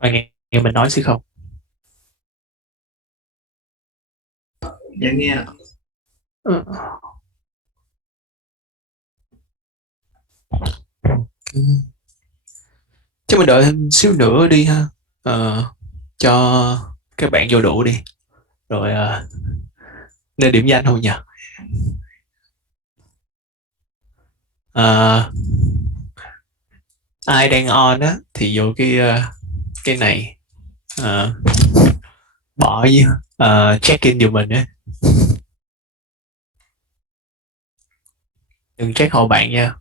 Mày nghe mình nói xíu không? Dạ nghe. Ừ. Chứ mình đợi thêm xíu nữa đi ha. Ờ, cho các bạn vô đủ đi. Rồi nên điểm danh không nhỉ? Ờ, ai đang on á thì vô cái này. Ờ, bỏ với check in giùm mình á. Đừng check hộ bạn nha.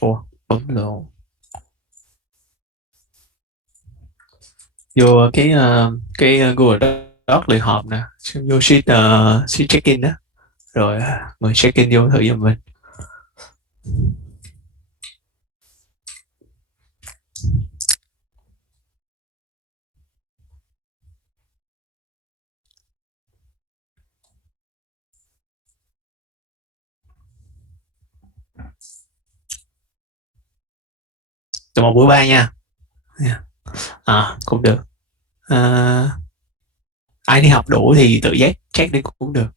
Ủa, bấm luôn. Vô cái Google Doc liên họp nè. Vô sheet check in á. Rồi mình check in vô thử giùm mình. Từ một buổi ba nha. Cũng được. À, ai đi học đủ thì tự giác check đi cũng được.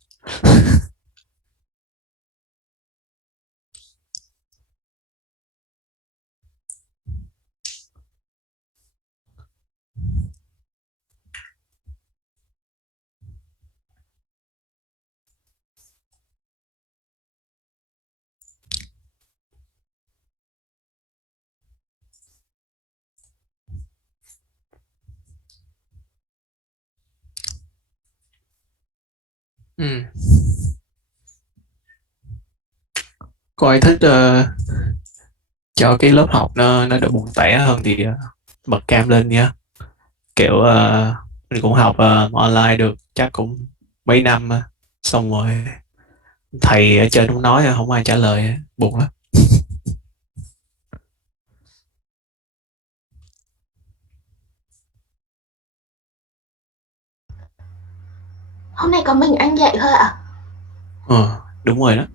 Ừ. Cô ai thích cho cái lớp học nó được buồn tẻ hơn thì bật cam lên nha. Kiểu mình cũng học online được chắc cũng mấy năm xong rồi thầy ở trên không nói không ai trả lời buồn lắm. Hôm nay có mình anh dạy thôi ạ? Ờ, đúng rồi đó.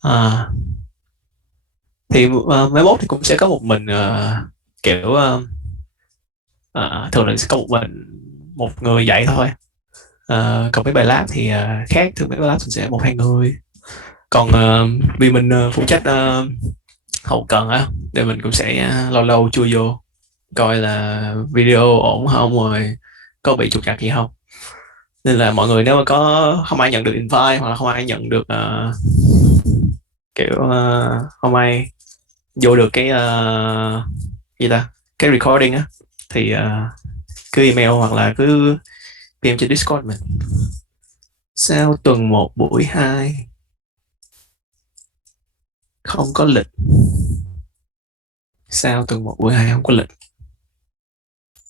À, thì mấy mốt thì cũng sẽ có một mình kiểu thường là sẽ có một mình một người dạy thôi. Còn mấy bài lab thì khác, thường mấy bài lab thì sẽ một hai người. Còn vì mình phụ trách hậu cần á, để mình cũng sẽ lâu lâu chui vô coi là video ổn không, rồi có bị trục trặc gì không. Nên là mọi người nếu mà có không ai nhận được invite hoặc là không ai nhận được kiểu không ai vô được cái gì ta, cái recording á, thì cứ email hoặc là cứ PM trên Discord mình. Sao tuần một buổi hai không có lịch? Sao tuần một buổi hai không có lịch?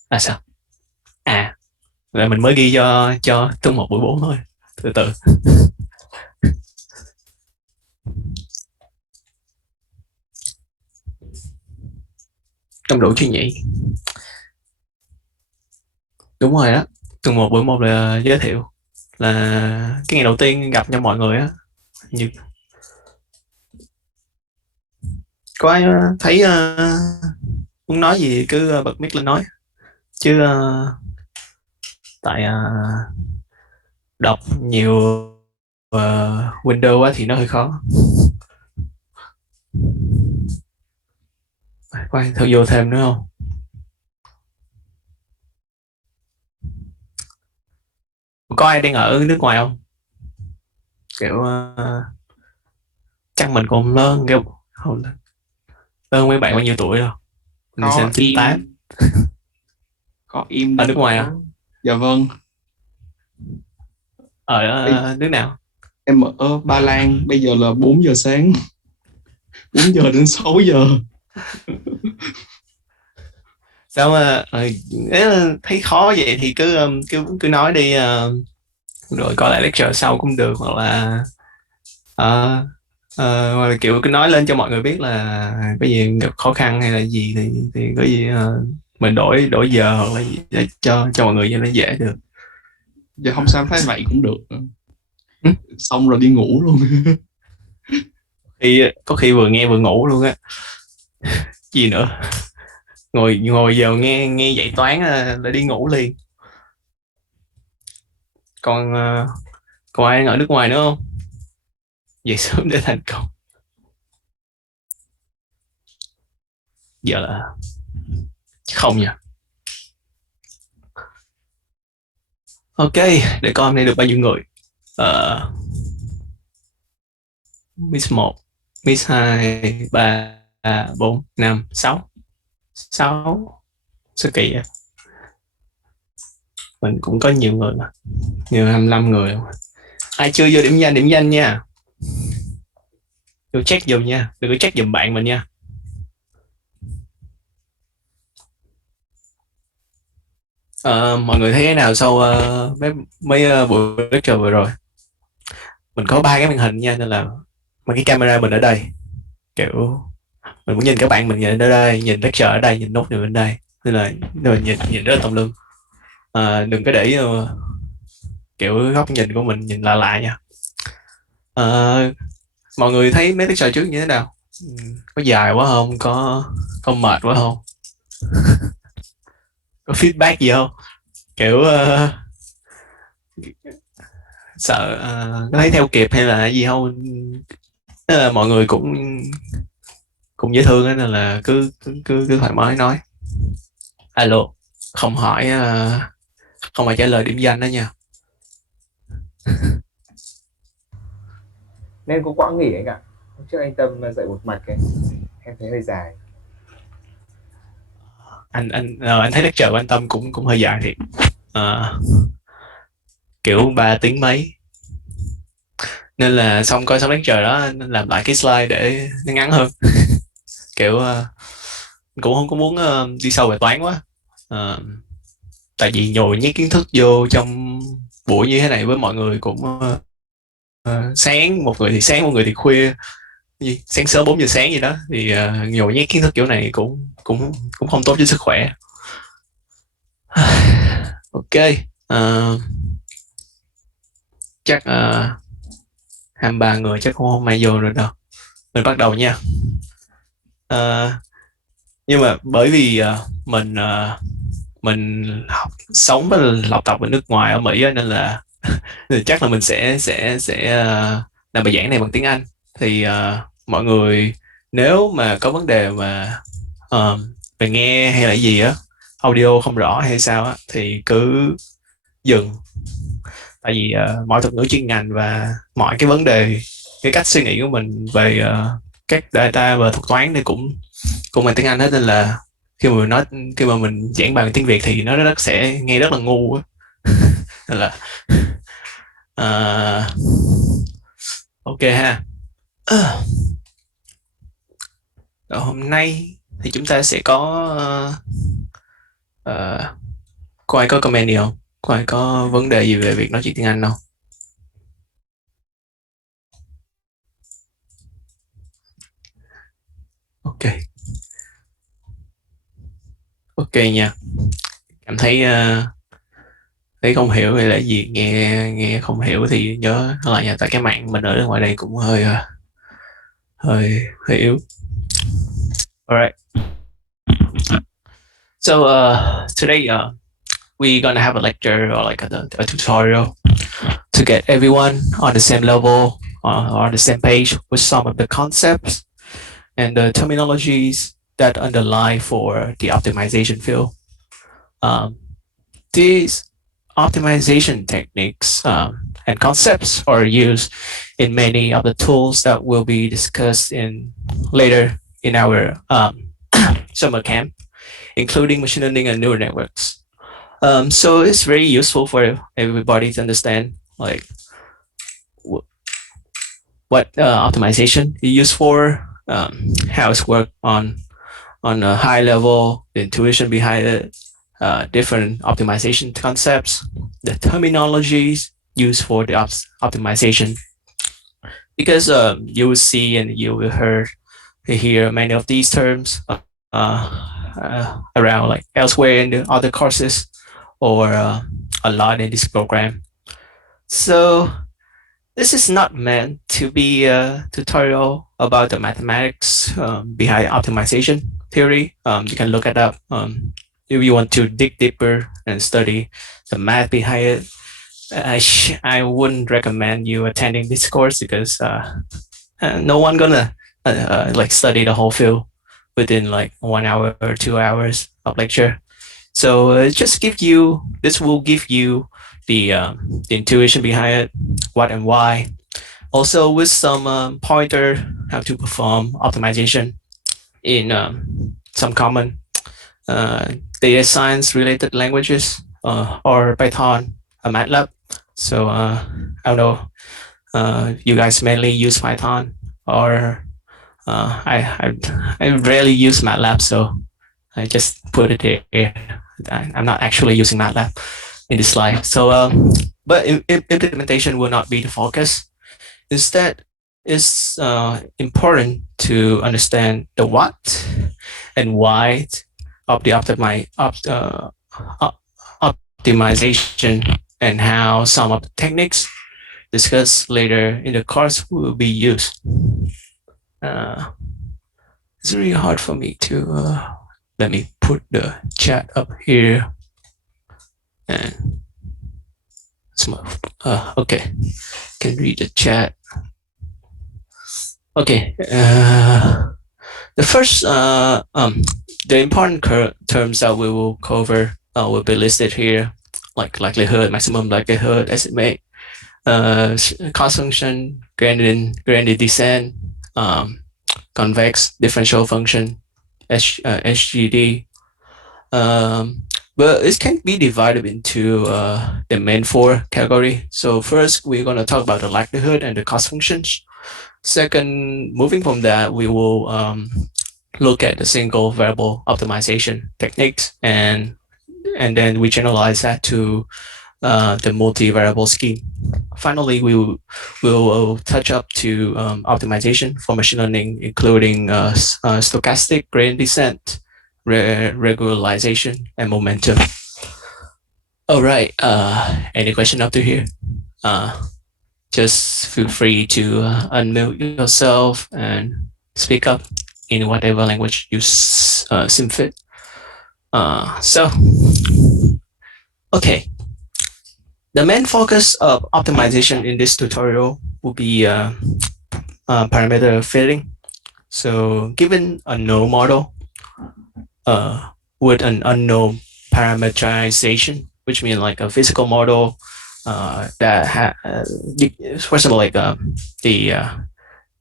À sao? À, rồi mình mới ghi cho tuần một buổi bốn thôi. Từ từ. Trong đủ chứ nhỉ? Đúng rồi đó. Tuần một buổi một là giới thiệu, là cái ngày đầu tiên gặp cho mọi người á. Như có ai thấy muốn nói gì cứ bật mic lên nói, chứ tại đọc nhiều Windows quá thì nó hơi khó. Có ai thử vô thêm nữa không? Có ai đang ở nước ngoài không? Kiểu chắc mình còn lớn, kiểu không lớn mấy bạn bao nhiêu tuổi đâu. Mình có xem chín tám. im có im Ở đang nước ngoài à? ở. Dạ vâng. Ở Bây- nước nào? em ở Ba Lan, bây giờ là 4 giờ sáng, 4 giờ đến 6 giờ. Sao mà nếu thấy khó vậy thì cứ nói đi, rồi có lại lecture sau cũng được, hoặc là ờ, hoặc là kiểu cứ nói lên cho mọi người biết là cái gì gặp khó khăn hay là gì, thì có gì mình đổi đổi giờ hoặc là gì để cho mọi người cho nó dễ được. Giờ không sao, thấy vậy cũng được. Ừ? Xong rồi đi ngủ luôn. Có khi vừa nghe vừa ngủ luôn á. Gì nữa, ngồi giờ nghe dạy toán là đi ngủ liền. Còn còn ai ở nước ngoài nữa không? Dậy sớm để thành công. Giờ là không nha. Ok, để coi hôm nay được bao nhiêu người. Miss 1, Miss 2, 3, 4, 5, 6. 6. Sao kỳ vậy? Mình cũng có nhiều người mà. Nhiều 25 người. Ai chưa vô điểm danh nha. Vô check giùm nha. Đừng có check giùm bạn mình nha. Mọi người thấy thế nào sau mấy buổi lecture vừa rồi? Mình có 3 cái màn hình nha, nên là mấy cái camera mình ở đây, kiểu mình muốn nhìn các bạn mình nhìn ở đây, nhìn lecture ở đây, nhìn nốt ở đây, nên là nhìn rất là tông lưng. Đừng có để kiểu góc nhìn của mình nhìn lạ lạ nha. Mọi người thấy mấy lecture trước như thế nào? Có dài quá không? Có mệt quá không? Có feedback gì không? Kiểu sợ có thấy theo kịp hay là gì không? Thế là mọi người cũng dễ thương ấy, nên là cứ thoải mái nói. Alo, không hỏi không phải trả lời điểm danh đó nha. Nên cũng quãng nghỉ anh ạ. Hôm trước anh Tâm dạy một mạch ấy, em thấy hơi dài. Anh thấy lecture của anh Tâm cũng hơi dài thiệt. Kiểu 3 tiếng mấy, nên là coi xong lecture đó nên làm lại cái slide để nó ngắn hơn. Kiểu cũng không có muốn đi sâu về toán quá. Tại vì nhồi nhét kiến thức vô trong buổi như thế này với mọi người cũng sáng, một người thì sáng một người thì khuya, sáng sớm 4 giờ sáng gì đó, thì nhồi nhét kiến thức kiểu này cũng cũng cũng không tốt cho sức khỏe. Ok, chắc 23 người chắc cũng không ai vô rồi đâu. Mình bắt đầu nha. Nhưng mà bởi vì mình sống và học tập ở nước ngoài ở Mỹ nên là thì chắc là mình sẽ làm bài giảng này bằng tiếng Anh. Thì mọi người nếu mà có vấn đề mà về nghe hay là gì á, audio không rõ hay sao á, thì cứ dừng. Tại vì mọi thuật ngữ chuyên ngành và mọi cái vấn đề, cái cách suy nghĩ của mình về các data và thuật toán thì cũng bằng tiếng Anh hết, nên là khi mà mình giảng bài bằng tiếng Việt thì nó sẽ nghe rất là ngu á. Nên là ok ha. Rồi hôm nay thì chúng ta sẽ có có ai có comment gì không? Có ai có vấn đề gì về việc nói chuyện tiếng Anh không? Ok, ok nha. Cảm thấy thấy không hiểu hay là gì, nghe không hiểu thì nhớ nói lại nha, tại cái mạng mình ở ngoài đây cũng hơi hơi yếu. Alright. So today we're gonna have a lecture or like a tutorial to get everyone on the same level or on the same page with some of the concepts and the terminologies that underlie for the optimization field. These optimization techniques and concepts are used in many of the tools that will be discussed in later in our summer camp, including machine learning and neural networks. So it's very useful for everybody to understand like what optimization is used for, how it's worked on a high level, the intuition behind it, different optimization concepts, the terminologies used for the optimization. Because you will see and you will hear many of these terms around like elsewhere in the other courses or a lot in this program. So this is not meant to be a tutorial about the mathematics behind optimization theory. You can look it up if you want to dig deeper and study the math behind it. I wouldn't recommend you attending this course because no one gonna like study the whole field within like 1 hour or 2 hours of lecture. So this will give you the intuition behind it, what and why. Also with some pointer how to perform optimization in some common data science related languages or Python or MATLAB. So I don't know, you guys mainly use Python or I rarely use MATLAB, so I just put it here. I'm not actually using MATLAB in this slide. So, but implementation will not be the focus. Instead, it's important to understand the what and why of the optimization and how some of the techniques discussed later in the course will be used. It's really hard for me to let me put the chat up here and okay, can read the chat. Okay, the first the important terms that we will cover will be listed here, like likelihood, maximum likelihood, estimate, cost function, gradient descent, convex differential function, HGD. But it can be divided into the main four category. So first, we're going to talk about the likelihood and the cost functions. Second, moving from that, we will look at the single variable optimization techniques, and then we generalize that to the multi-variable scheme. Finally, we will touch up to optimization for machine learning, including stochastic gradient descent, regularization, and momentum. All right. Any question up to here? Just feel free to unmute yourself and speak up in whatever language you seem fit. Okay. The main focus of optimization in this tutorial will be parameter fitting. So given a known model with an unknown parameterization, which means like a physical model that first of all, like the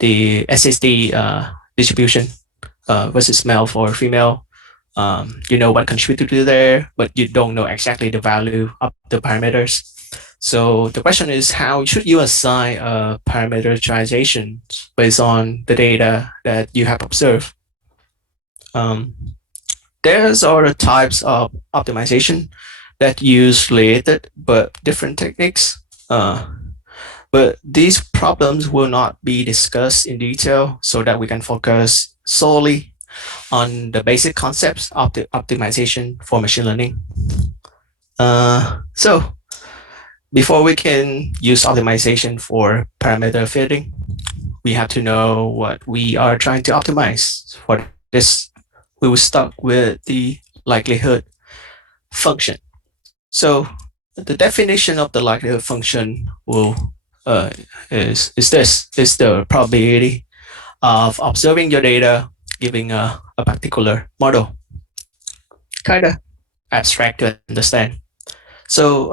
SSD distribution versus male or female. You know what contributed to there, but you don't know exactly the value of the parameters. So the question is, how should you assign a parameterization based on the data that you have observed? There's other types of optimization that use related but different techniques. But these problems will not be discussed in detail so that we can focus solely on the basic concepts of the optimization for machine learning. So before we can use optimization for parameter fitting, we have to know what we are trying to optimize. For this, we will start with the likelihood function. So the definition of the likelihood function will is the probability of observing your data giving a particular model. Kind of abstract to understand. So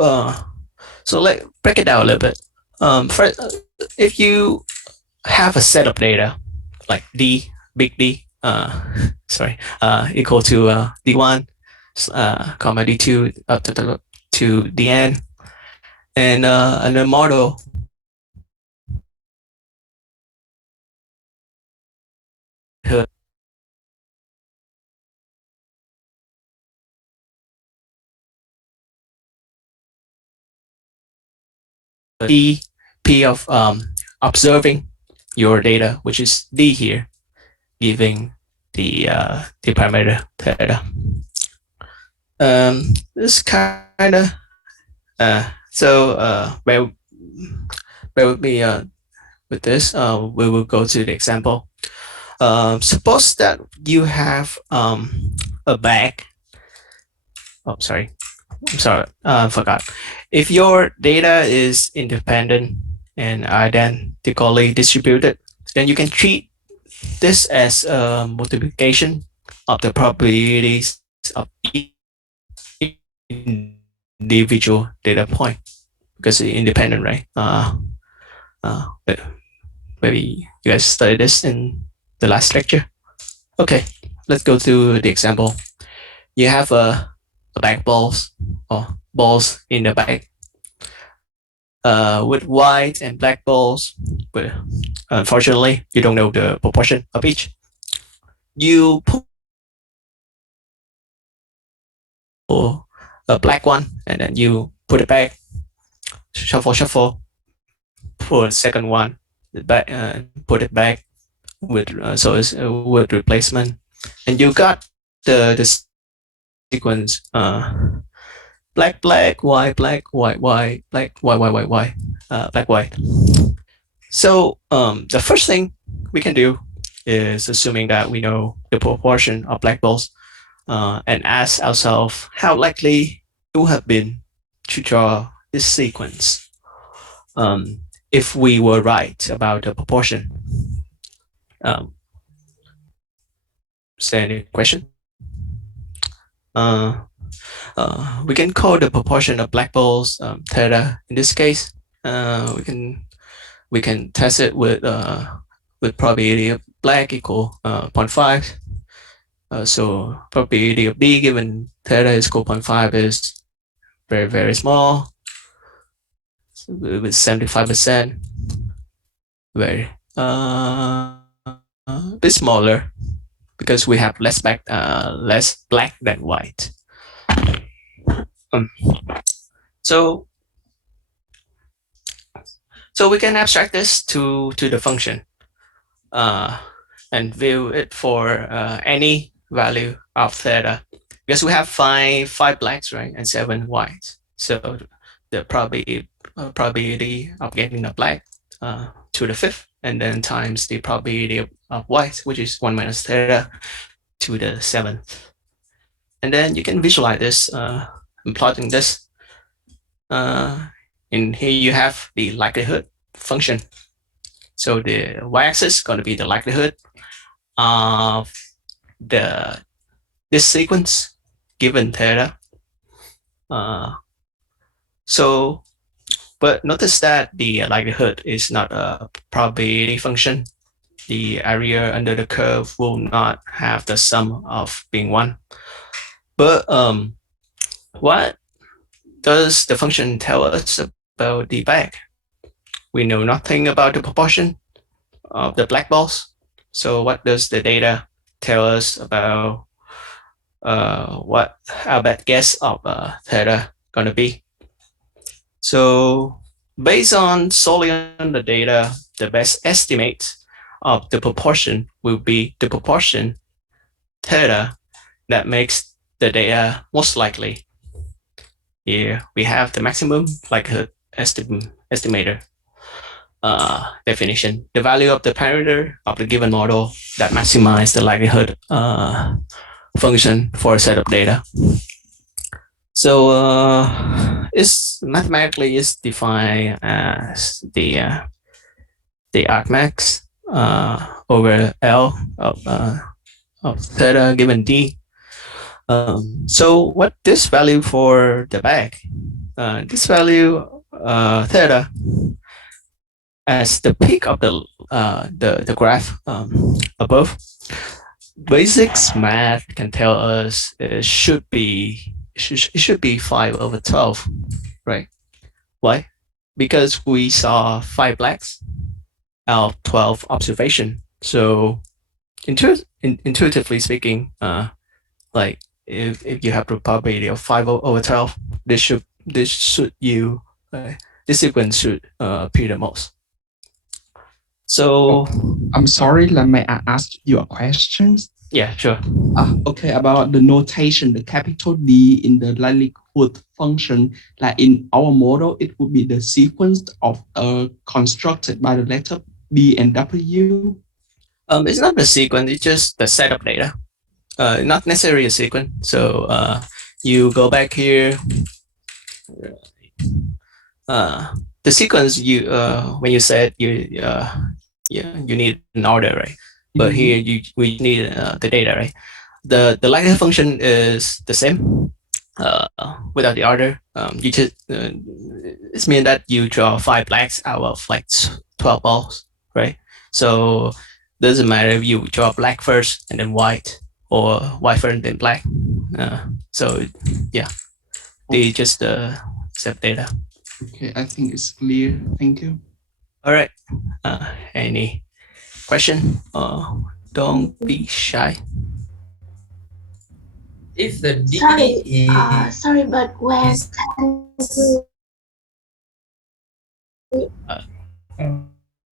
let's break it down a little bit. First, if you have a set of data like D, big D, equal to D1, comma D2 up to the n, and a model P of observing your data, which is D here, giving the parameter theta. This kind of bear with me with this. We will go to the example. Suppose that you have a bag. Oh, sorry. I'm sorry. Forgot. If your data is independent and identically distributed, then you can treat this as a multiplication of the probabilities of each individual data point because it's independent, right? Maybe you guys studied this in the last lecture. Okay, let's go to the example. You have a bag balls or balls in the bag with white and black balls, but unfortunately you don't know the proportion of each. You pull a black one and then you put it back, shuffle, pull the second one back, put it back with so it's with replacement, and you got the sequence black, white, black, white, black, white, black, white. So the first thing we can do is assuming that we know the proportion of black balls and ask ourselves how likely it would have been to draw this sequence if we were right about the proportion. Is there any question? We can call the proportion of black balls theta. In this case, we can test it with probability of black equal 0.5. So probability of B given theta is equal 0.5 is very, very small, with 75%, very a bit smaller because we have less black than white. So we can abstract this to the function and view it for any value of theta, because we have five blacks, right, and 7 whites. So the probability of getting a black to the 5th, and then times the probability of whites, which is 1 minus theta to the 7th. And then you can visualize this and plotting this. And here you have the likelihood function. So the y-axis is going to be the likelihood of this sequence given theta. But notice that the likelihood is not a probability function. The area under the curve will not have the sum of being 1. But what does the function tell us about the bag? We know nothing about the proportion of the black balls. So what does the data tell us about what our best guess of theta going to be? So based on solely on the data, the best estimate of the proportion will be the proportion theta that makes the data most likely. Here we have the maximum likelihood estimator definition, the value of the parameter of the given model that maximizes the likelihood function for a set of data. So it's mathematically is defined as the argmax over L of theta given D. So what this value for the bag? This value theta as the peak of the graph above. Basics math can tell us it should be 5/12, right? Why? Because we saw 5 blacks out of 12 observation. So intuitively speaking, like if you have the probability of 5/12, this sequence should appear the most. So I'm sorry, let me ask you a question. Yeah, sure. Okay, about the notation, the capital D in the likelihood function, like in our model, it would be the sequence of constructed by the letter B and W. It's not the sequence, it's just the set of data. Not necessarily a sequence. So you go back here. The sequence you when you said you need an order, right? But here we need the data, right? The likelihood function is the same without the order. You just it's mean that you draw 5 blacks out of like 12 balls, right? So doesn't matter if you draw black first and then white, or white first and then black. So yeah, they just set data. Okay, I think it's clear. Thank you. All right. Any question? Don't be shy. If the D Sorry, but where is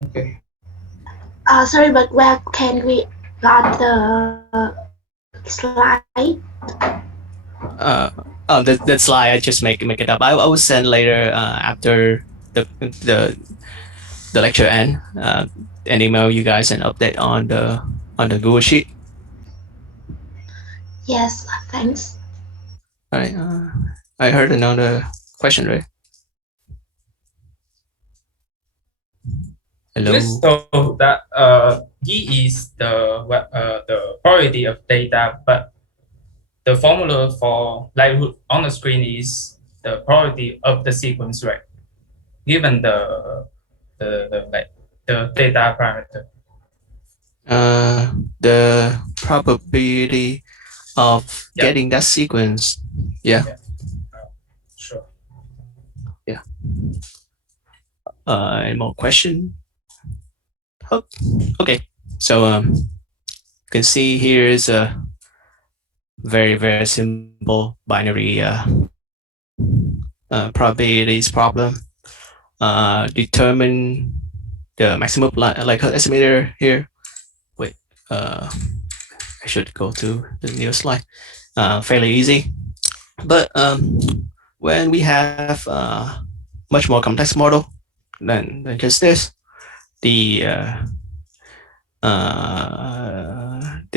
okay. sorry, but where can we got the slide? That slide I just make it up. I will send later after the lecture end. An email you guys and update on the Google Sheet. Yes, thanks. All right. I heard another question, right? Hello. Yes, so that D is the probability of data, but the formula for likelihood on the screen is the probability of the sequence, right? Given the data parameter. The probability of getting that sequence. Yeah. Sure. Yeah. Any more question? Oh, okay. So you can see here is a very simple binary probabilities problem. Determine the maximum likelihood estimator here. Wait, I should go to the new slide. Fairly easy, but when we have much more complex model than just this, the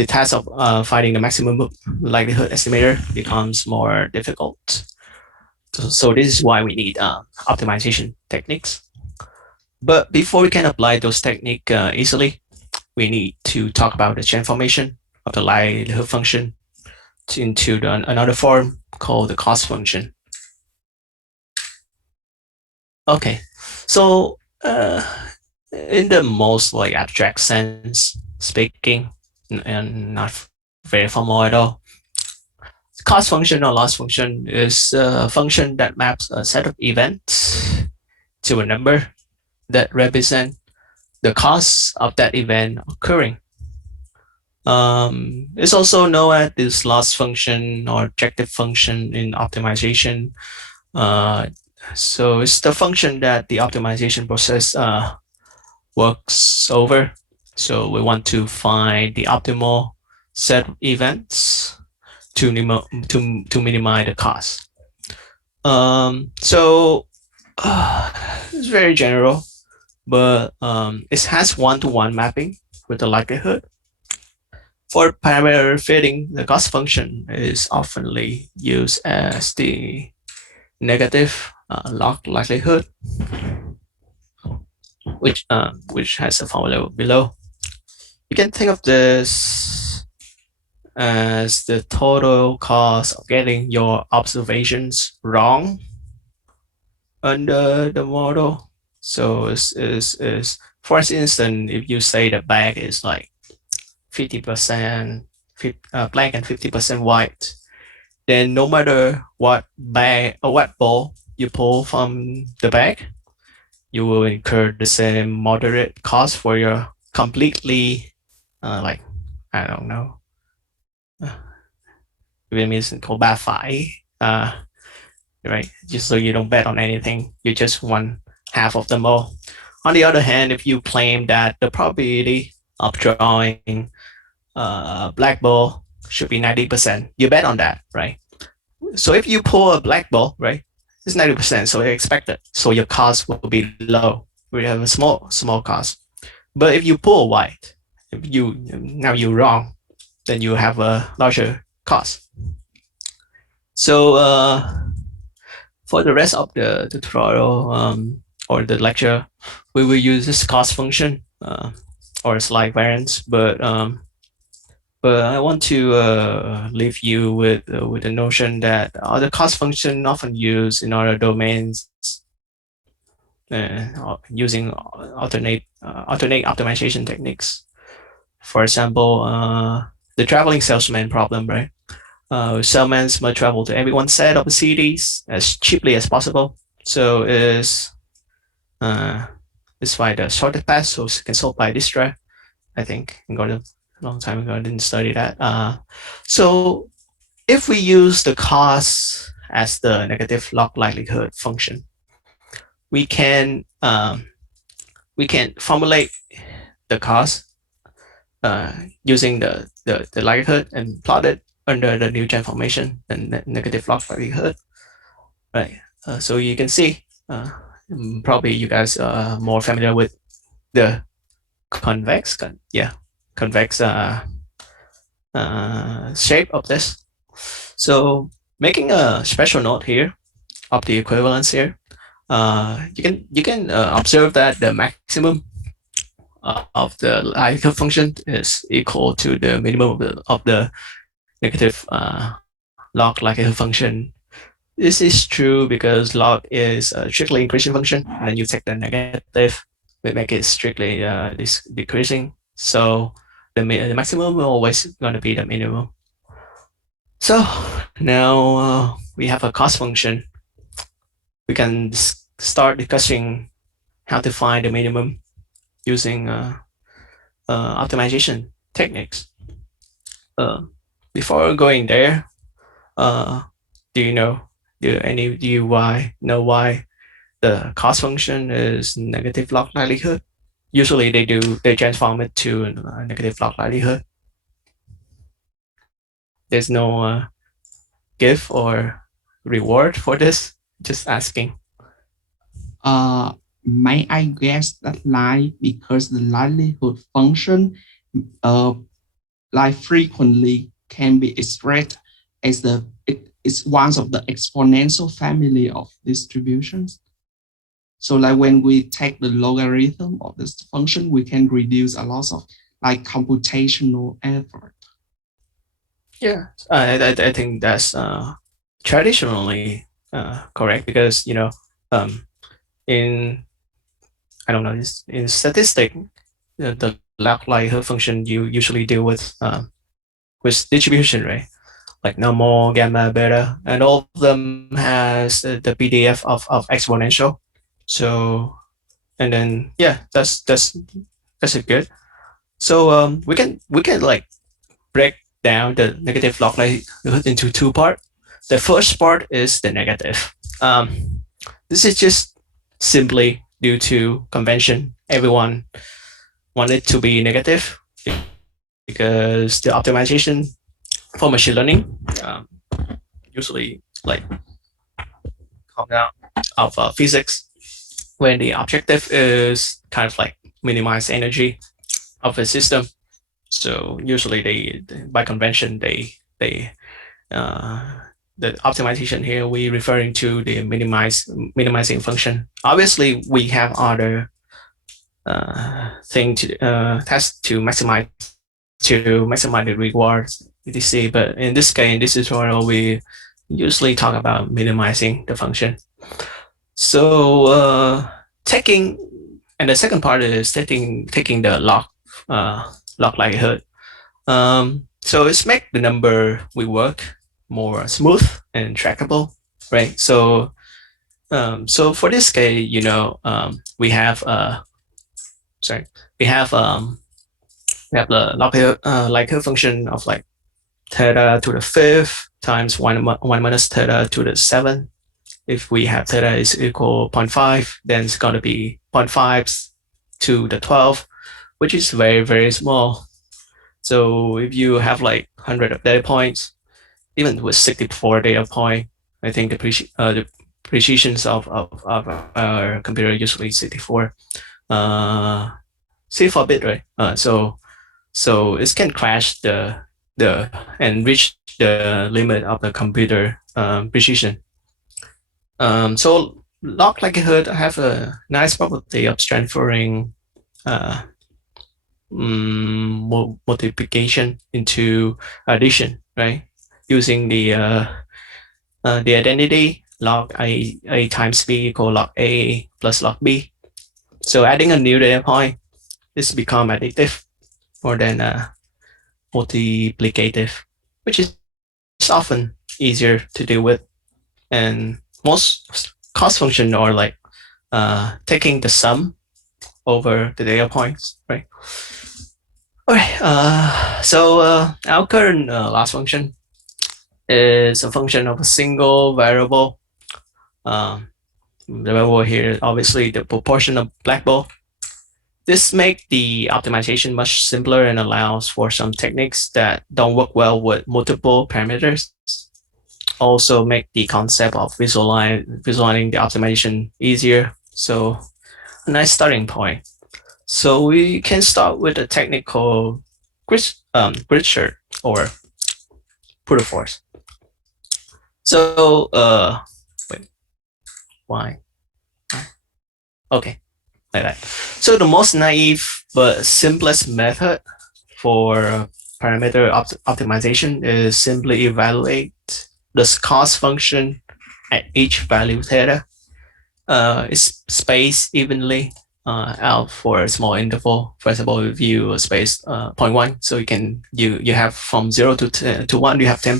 task of finding the maximum likelihood estimator becomes more difficult. So this is why we need optimization techniques. But before we can apply those techniques easily, we need to talk about the transformation of the likelihood function into another form called the cost function. Okay, so in the most like abstract sense speaking, and not very formal at all, cost function or loss function is a function that maps a set of events to a number that represent the cost of that event occurring. It's also known as this loss function or objective function in optimization. So it's the function that the optimization process works over. So we want to find the optimal set of events to minimize the cost. So it's very general, but it has one-to-one mapping with the likelihood. For parameter fitting, the cost function is oftenly used as the negative log likelihood, which has a formula below. You can think of this as the total cost of getting your observations wrong under the model. So is for instance, if you say the bag is like 50% black and 50% white, then no matter what bag or what ball you pull from the bag, you will incur the same moderate cost for your completely like, I don't know, Vietnamese called ba phải, right? Just so you don't bet on anything, you just won half of them all. On the other hand, if you claim that the probability of drawing black ball should be 90%. You bet on that, right? So if you pull a black ball, right, it's 90%, so expected. So your cost will be low. We have a small cost. But if you pull a white, now you're wrong, then you have a larger cost. So for the rest of the tutorial or the lecture, we will use this cost function or slide variance, but I want to leave you with the notion that the cost function often used in other domains using alternate optimization techniques. For example, the traveling salesman problem, right? Salesmen must travel to every one set of cities as cheaply as possible. So is find the shortest path, so it can solve by distract. I think I got a long time ago. I didn't study that. So if we use the cost as the negative log likelihood function, we can formulate the cost using the likelihood and plot it under the new transformation and negative log likelihood, right? So you can see, probably you guys are more familiar with the convex shape of this. So making a special note here of the equivalence here, you can observe that the maximum of the likelihood function is equal to the minimum of the negative log likelihood function. This is true because log is a strictly increasing function, and then you take the negative, we make it strictly decreasing. So the maximum will always going to be the minimum. So now we have a cost function. We can start discussing how to find the minimum using optimization techniques. Before going there, do any of you know why the cost function is negative log likelihood? Usually they transform it to a negative log likelihood. There's no gift or reward for this. Just asking. May I guess that lie because the likelihood function like frequently can be expressed as it's one of the exponential family of distributions. So like when we take the logarithm of this function, we can reduce a lot of like computational effort. Yeah, I think that's traditionally correct because in I don't know, in statistics, the log likelihood function you usually deal with distribution, right? Like normal, gamma, beta, and all of them has the PDF of exponential. So, and then yeah, that's a good. So we can like break down the negative log likelihood into two parts. The first part is the negative. This is just simply due to convention. Everyone wanted to be negative because the optimization for machine learning usually like come out of physics when the objective is kind of like minimize energy of a system. So usually they by convention the optimization here we referring to the minimizing function. Obviously we have other thing to test to maximize the rewards etc. But in this case, in this tutorial, we usually talk about minimizing the function. So and the second part is taking the log likelihood. So it's make the number we work more smooth and trackable, right? So for this case, we have the likelihood function of like theta to the fifth times 1 minus theta to the 7th. If we have theta is equal 0.5, then it's going to be 0.5 to the 12, which is very, very small. So if you have like 100 data points, even with 64 data point, I think the precisions of our computer usually 64 bit, right? So it can crash the and reach the limit of the computer precision. So log likelihood have a nice property of transferring multiplication into addition, right? Using the identity log a times b equal log a plus log b. So adding a new data point is become additive more than multiplicative, which is often easier to deal with. And most cost function are like taking the sum over the data points, right? All right. So our current loss function is a function of a single variable. The variable here is obviously the proportion of black ball. This makes the optimization much simpler and allows for some techniques that don't work well with multiple parameters. Also make the concept of visualizing the optimization easier. So a nice starting point. So we can start with a technical grid search or brute force. So wait, why? Okay, like that. So the most naive but simplest method for parameter optimization is simply evaluate the cost function at each value theta. It's spaced evenly out for a small interval. For example, if you space 0.1, so you have from 0 to 1, you have 10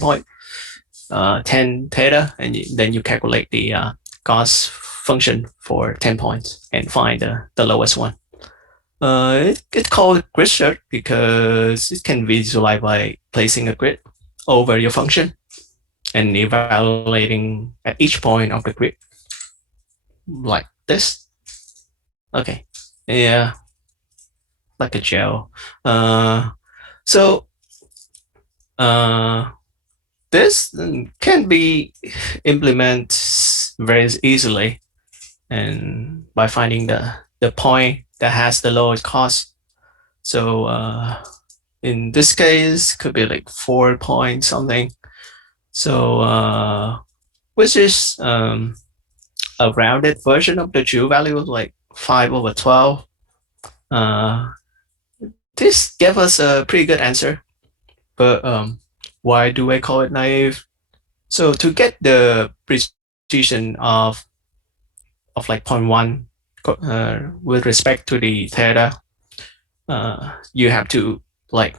theta, and then you calculate the cost function for 10 points and find the lowest one. It's called grid search because it can visualize by placing a grid over your function and evaluating at each point of the grid like this. Okay, yeah, like a gel. So this can be implemented very easily, and by finding the point that has the lowest cost. So in this case, could be like 4 point something. So which is a rounded version of the true value, like 5/12. This gave us a pretty good answer, but why do I call it naive? So to get the precision of like 0.1 with respect to the theta, you have to like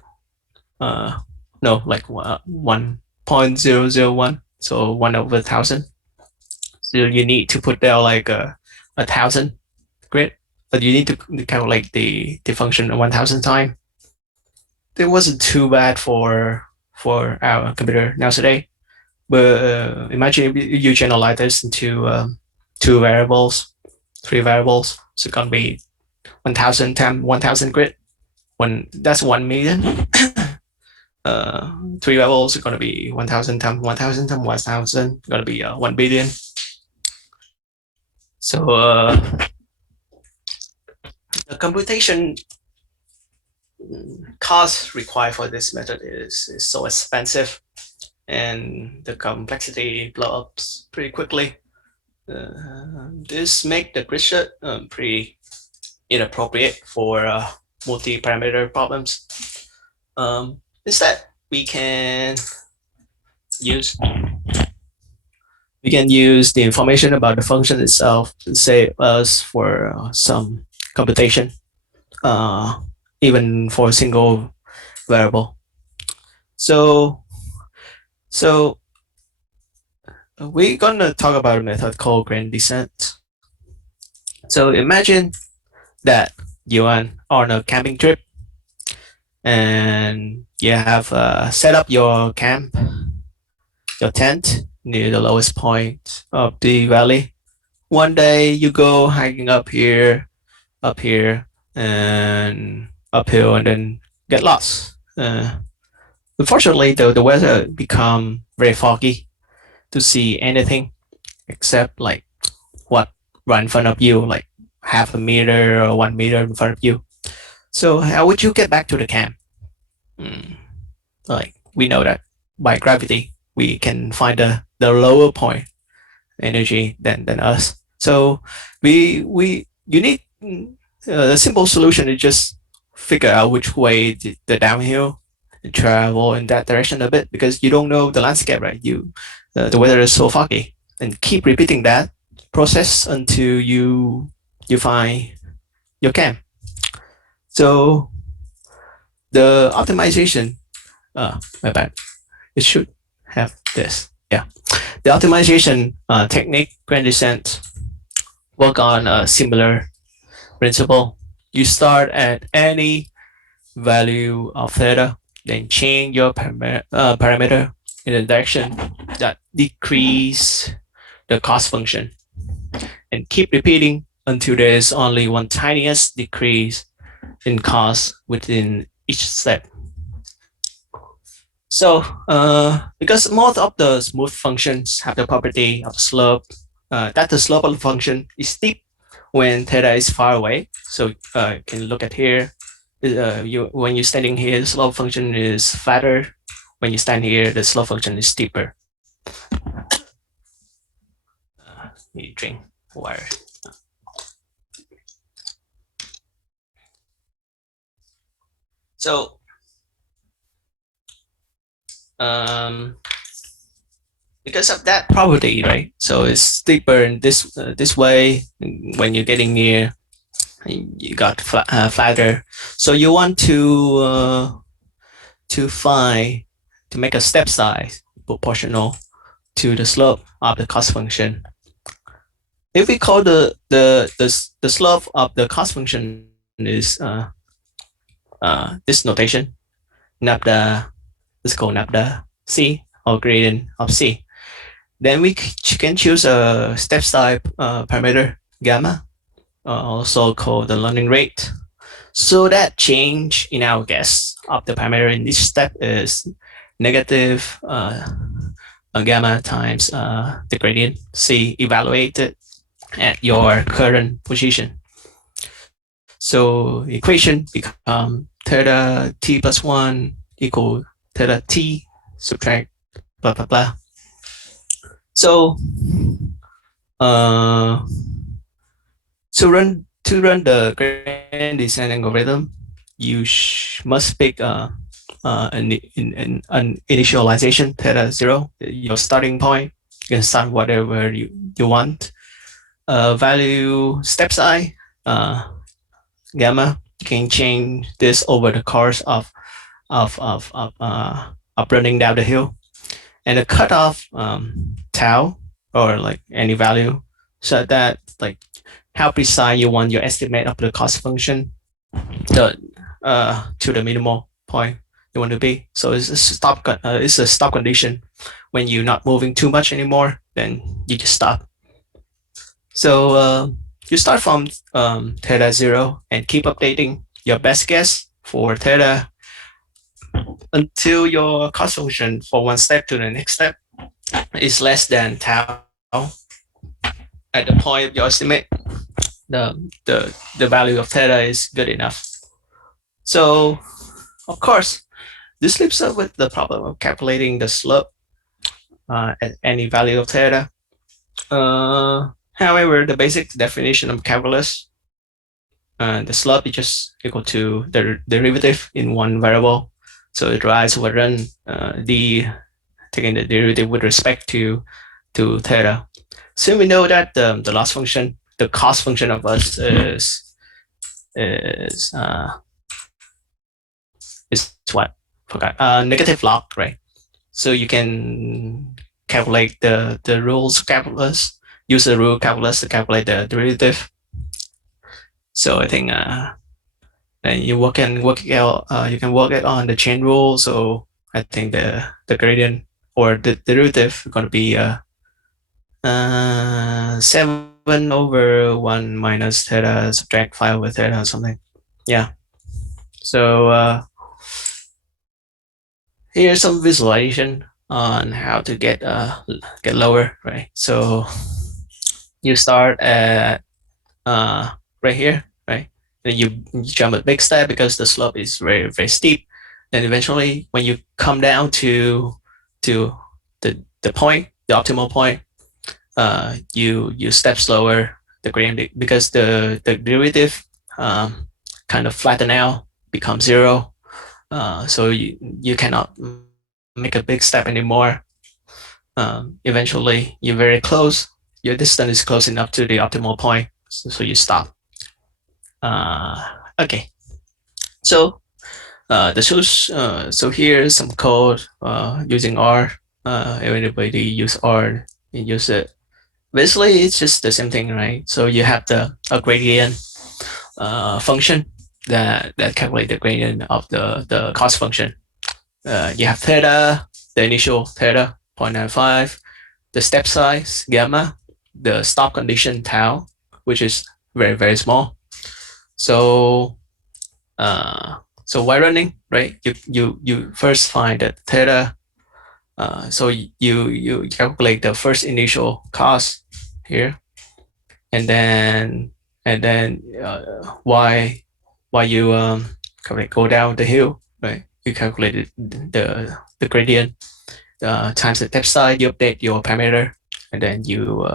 1.001, so 1/1000. So you need to put there like a 1000 grid, but you need to calculate the function 1000 times. It wasn't too bad for our computer nowadays, but imagine if you generalize this into 2 variables, 3 variables. So it's gonna be 1000 times 1000 grid. That's 1 million. 3 variables are gonna be 1000 times 1000 times 1000. Gonna be 1 billion. So the computation cost required for this method is so expensive, and the complexity blows up pretty quickly. This makes the grid search pretty inappropriate for multi-parameter problems. Instead, we can use the information about the function itself to save us for some computation, even for a single variable. So we're gonna talk about a method called gradient descent. So imagine that you are on a camping trip and you have set up your camp, your tent near the lowest point of the valley. One day you go hiking up here, and uphill, and then get lost unfortunately, the weather become very foggy to see anything except like what right in front of you, like half a meter or 1 meter in front of you. So how would you get back to the camp? Like we know that by gravity we can find the lower point energy than us. So you need a simple solution to just figure out which way the downhill and travel in that direction a bit, because you don't know the landscape, right? The weather is so foggy, and keep repeating that process until you find your camp. So the optimization, my bad, it should have this. Yeah, the optimization technique, grand descent, work on a similar principle. You start at any value of theta, then change your parameter in a direction that decrease the cost function, and keep repeating until there is only one tiniest decrease in cost within each step. So because most of the smooth functions have the property of slope, that the slope of the function is steep when theta is far away. So you can look at here. When you're standing here, the slope function is flatter. When you stand here, the slope function is steeper. Need drink water. So because of that property, right? So it's steeper in this way. When you're getting near, you got flatter. So you want to make a step size proportional to the slope of the cost function. If we call the slope of the cost function is this notation, lambda, let's call lambda c, or gradient of c. Then we can choose a step size parameter gamma, also called the learning rate. So that change in our guess of the parameter in each step is negative gamma times the gradient c evaluated at your current position. So equation become theta t plus 1 equal theta t subtract blah blah blah. So to run the gradient descent algorithm, you must pick an initialization theta 0, your starting point. You can start whatever you want. Value step size gamma. You can change this over the course of running down the hill, and the cutoff tau, or like any value, so that like how precise you want your estimate of the cost function to the minimal point you want to be. So it's a stop condition. When you're not moving too much anymore, then you just stop. So you start from theta 0 and keep updating your best guess for theta until your cost function for one step to the next step is less than tau. At the point of your estimate, the value of theta is good enough. So of course, this leaves us with the problem of calculating the slope at any value of theta. However, the basic definition of calculus, the slope is just equal to the derivative in one variable. So it rise over run taking the derivative with respect to theta. So we know that the loss function, the cost function of us is what? Forgot. Negative log, right? So you can calculate the rules of calculus. Use the rule calculus to calculate the derivative. So I think then you can work it on the chain rule. So I think the gradient or the derivative is going to be 7/1 minus theta subtract 5 over theta or something. Yeah. So here's some visualization on how to get lower, right? So you start at right here, right? And you jump a big step because the slope is very, very steep. And eventually when you come down to the point, the optimal point, you step slower the gradient because the derivative kind of flatten out, become zero. So you cannot make a big step anymore. Eventually you're very close. Your distance is close enough to the optimal point, so you stop. Okay, so the solution. So here's some code using R. Everybody use R and use it. Basically, it's just the same thing, right? So you have a gradient function that calculate the gradient of the cost function. You have theta, the initial theta 0.95, the step size gamma, the stop condition tau, which is very, very small. So while running, right, you first find the theta. So you calculate the first initial cost here, and then why you go down the hill, right? You calculate the gradient times the step size. You update your parameter, and then you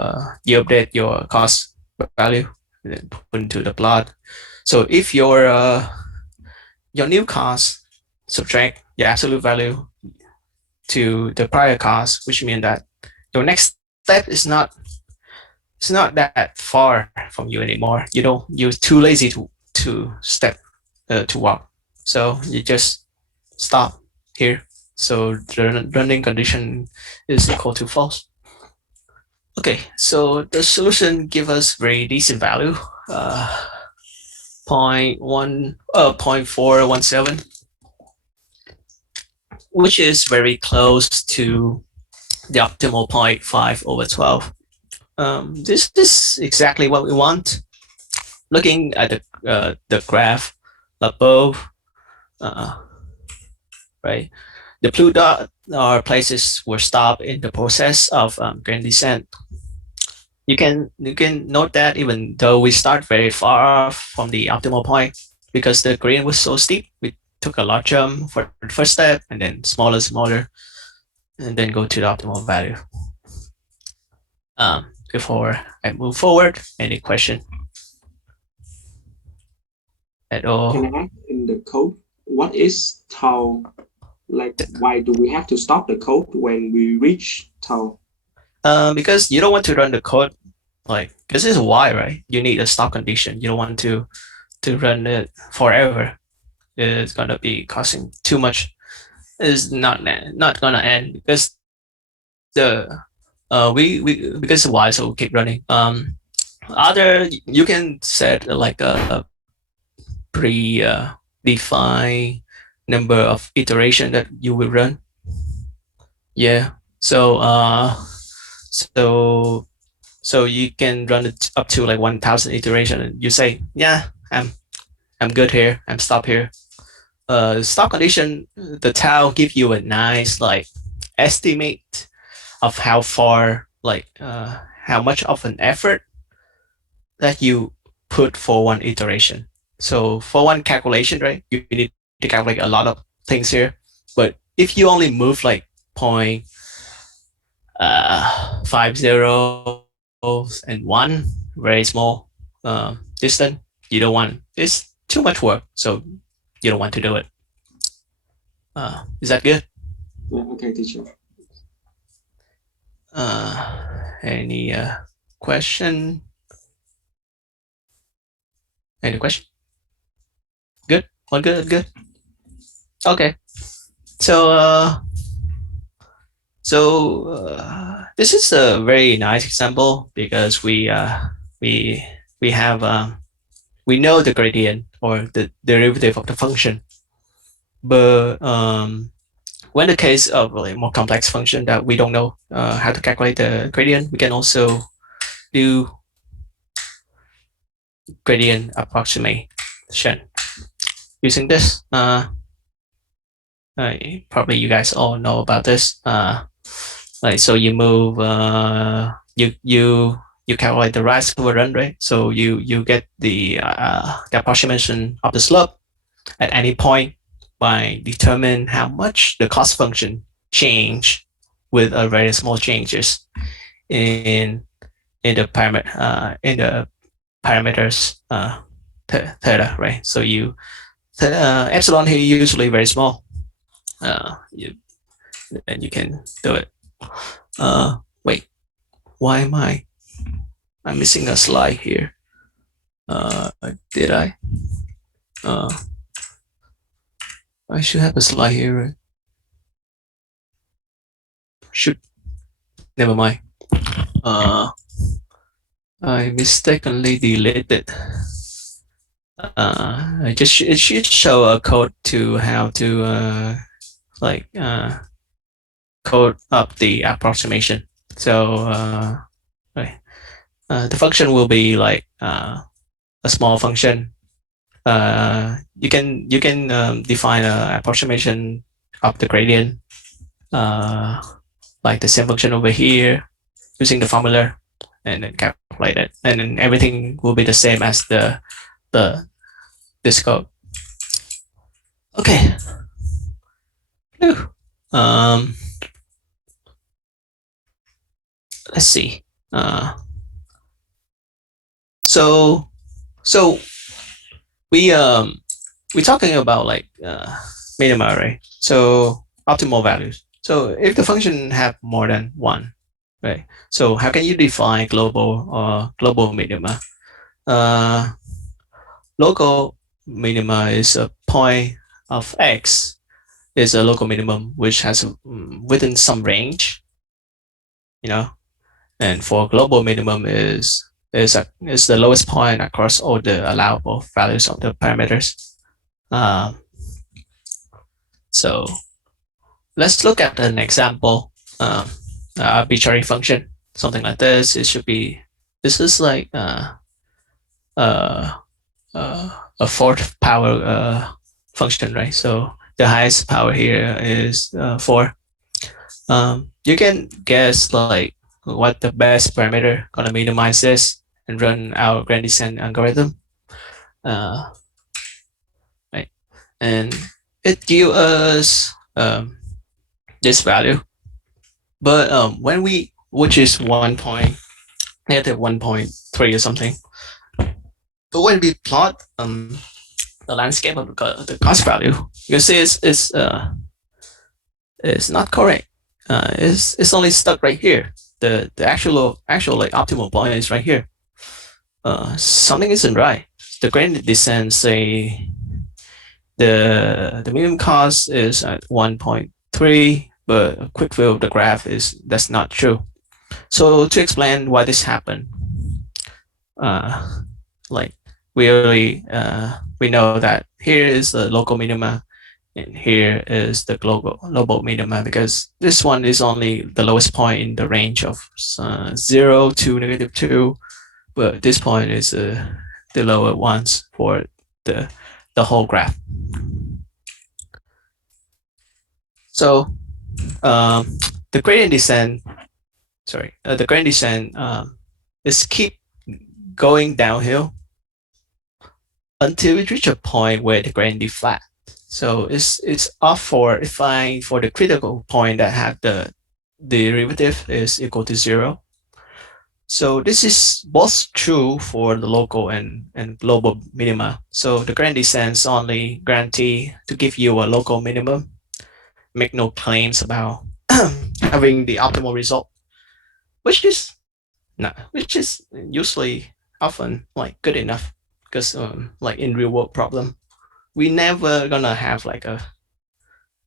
update your cost value, and then put into the plot. So if your new cost subtract your absolute value to the prior cost, which means that your next step is not that far from you anymore. You're too lazy to step to walk, so you just stop here. So the running condition is equal to false. Okay, so the solution give us very decent value, 0.417, which is very close to the optimal point 5/12. This is exactly what we want. Looking at the graph above, right, the blue dot are places where stop in the process of gradient descent. You can note that even though we start very far off from the optimal point, because the gradient was so steep, we took a large jump for the first step, and then smaller, and then go to the optimal value. Before I move forward, any question at all? Can I ask in the code, what is tau? Like, why do we have to stop the code when we reach tau? Because you don't want to run the code like, because it's a while, right? You need a stop condition. You don't want to run it forever. It's gonna be costing too much. It's not gonna end because the because it's a while, so we keep running. Other, you can set like a pre-defined number of iteration that you will run. Yeah. So so you can run it up to like 1,000 iteration, and you say, yeah, I'm good here. I'm stop here. Stop condition, the tau give you a nice like estimate of how far, like how much of an effort that you put for one iteration. So for one calculation, right, you need to calculate a lot of things here. But if you only move like 0.50 and 1, very small distance, you don't want, it's too much work, so you don't want to do it. Is that good? Yeah, okay, teacher. Any question? Any question? Good. All good. Okay. So this is a very nice example because we have we know the gradient or the derivative of the function, but when the case of like more complex function that we don't know how to calculate the gradient, we can also do gradient approximation using this. Probably you guys all know about this. Like, so you move, you calculate the rise over run, right? So you get the approximation of the slope at any point by determine how much the cost function change with a very small changes in the parameters theta, right? So epsilon here usually very small. And you can do it. Wait, why am I'm missing a slide here? Did I? I should have a slide here, right? Should. Never mind. I mistakenly deleted. It should show a code to how to code up the approximation. So the function will be like a small function. You can define an approximation of the gradient, like the same function over here, using the formula, and then calculate it, and then everything will be the same as this code. Okay. Let's see. So we're talking about like minima, right? So optimal values. So if the function have more than one, right? So how can you define global minima? Local minima is a point of x is a local minimum which has within some range, you know, and for global minimum is the lowest point across all the allowable values of the parameters. So let's look at an example. Arbitrary function, something like this. It should be. This is like a fourth power function, right? So the highest power here is 4. You can guess like what the best parameter gonna minimize this and run our grand descent algorithm, right? And it gives us this value, but when we, which is negative 1.3 or something, but when we plot the landscape of the cost value, you see it's not correct. It's only stuck right here. The actual like optimal point is right here. Something isn't right. The gradient descent say the minimum cost is at 1.3, but a quick view of the graph is that's not true. So to explain why this happened, like we know that here is the local minima and here is the global minima, because this one is only the lowest point in the range of 0 to -2, but this point is the lower ones for the whole graph. So the gradient descent, is keep going downhill until it reach a point where the gradient is flat. So it's off for fine for the critical point that have the derivative is equal to 0. So this is both true for the local and global minima. So the gradient descent only guarantee to give you a local minimum, make no claims about having the optimal result, which is usually often like good enough, because like in real world problem, we never gonna have like a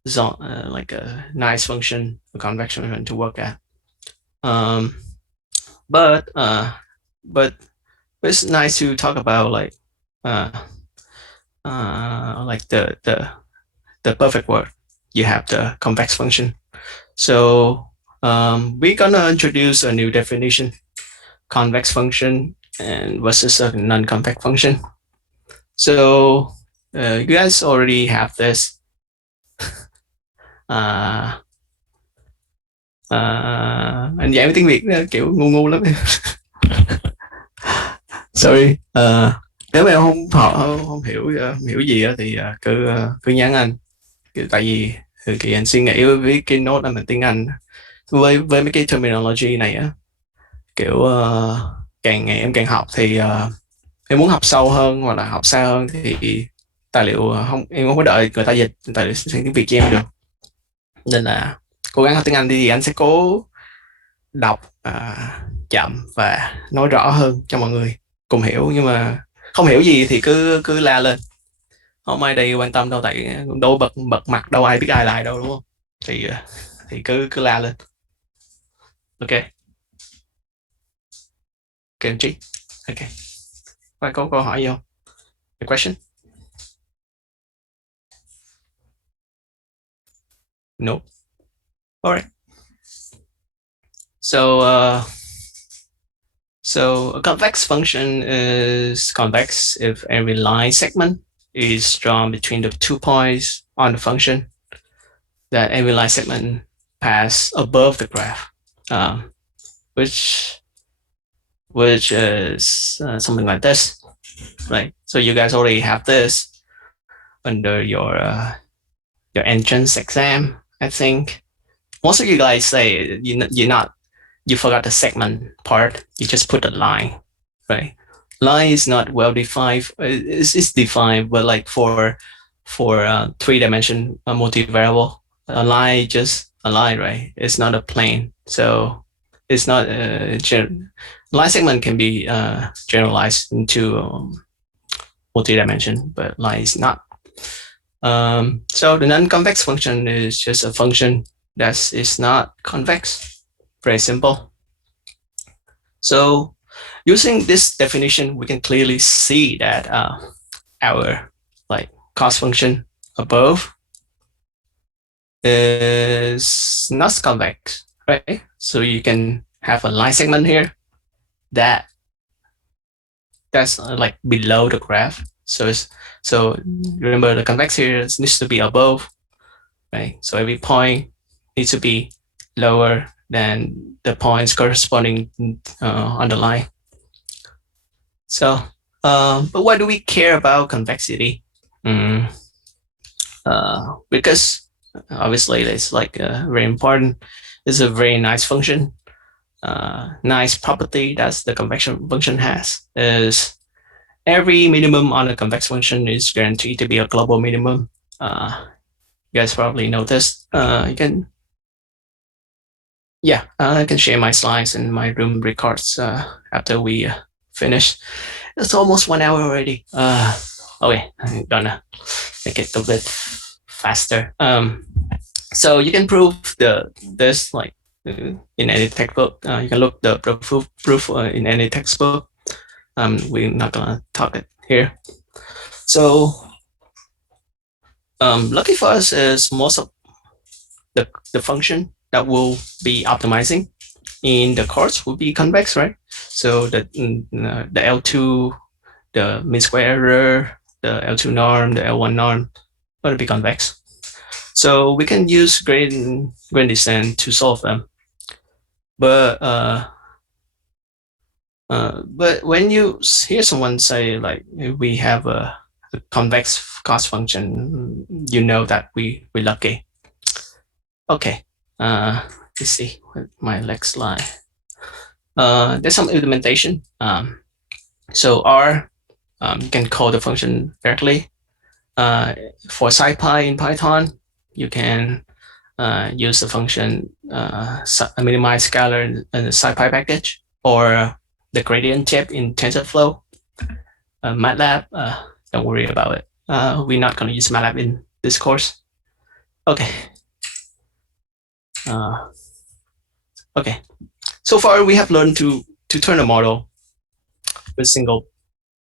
zone, like a nice function, a convex function to work at. But it's nice to talk about like the perfect world. You have the convex function. So we're gonna introduce a new definition: convex function and versus a non-convex function. So you guys already have this. Anh dạy tiếng Việt kiểu ngu ngu lắm. Sorry. Nếu mà không hiểu gì thì cứ nhắn anh. Tại vì thì anh suy nghĩ với cái nốt là mình tiếng Anh với mấy cái terminology này á, kiểu càng ngày em càng học thì em muốn học sâu hơn hoặc là học xa hơn thì tài liệu em không có đợi người ta dịch tài liệu sang tiếng Việt cho em được, nên là cố gắng học tiếng Anh đi thì anh sẽ cố đọc chậm và nói rõ hơn cho mọi người cùng hiểu, nhưng mà không hiểu gì thì cứ la lên, không ai đây quan tâm đâu, tại đâu bật mặt đâu ai biết ai lại đâu, đúng không? Thì cứ la lên. Ok, Kênh chị. Ok, có câu hỏi gì không? A question? No. Alright. So a convex function is convex if every line segment is drawn between the 2 points on the function, that every line segment pass above the graph, which is something like this, right? So you guys already have this under your entrance exam, I think. Most of you guys say you forgot the segment part. You just put a line, right? Line is not well defined. It's defined, but like for 3-dimension multivariable, a line just a line, right? It's not a plane, so it's not line segment can be generalized into multi-dimension, but line is not. So the non-convex function is just a function that is not convex. Very simple. So using this definition, we can clearly see that our cost function above is not convex, right? So you can have a line segment here that's below the graph. So remember, the convex here needs to be above, right? So every point needs to be lower than the points corresponding on the line. So, but why do we care about convexity? Because obviously it's very important. It's a very nice function. Nice property that the convex function has is every minimum on a convex function is guaranteed to be a global minimum. You guys probably know this. I can share my slides and my room records after we finish. It's almost 1 hour already. Okay, I'm gonna make it a bit faster. So you can prove this in any textbook. You can look the proof in any textbook. We're not gonna talk it here. So lucky for us is most of the function that will be optimizing in the course will be convex, right? So the L2, the mean square error, the L2 norm, the L1 norm going to be convex. So we can use gradient descent to solve them. But when you hear someone say we have a convex cost function, you know that we're lucky. Okay, let's see my next slide. There's some implementation. So R, you can call the function directly. For SciPy in Python, you can use the function minimize scalar in the SciPy package, or the gradient tip in TensorFlow. MATLAB, don't worry about it. We're not going to use MATLAB in this course. Okay. Okay. So far, we have learned to turn a model with a single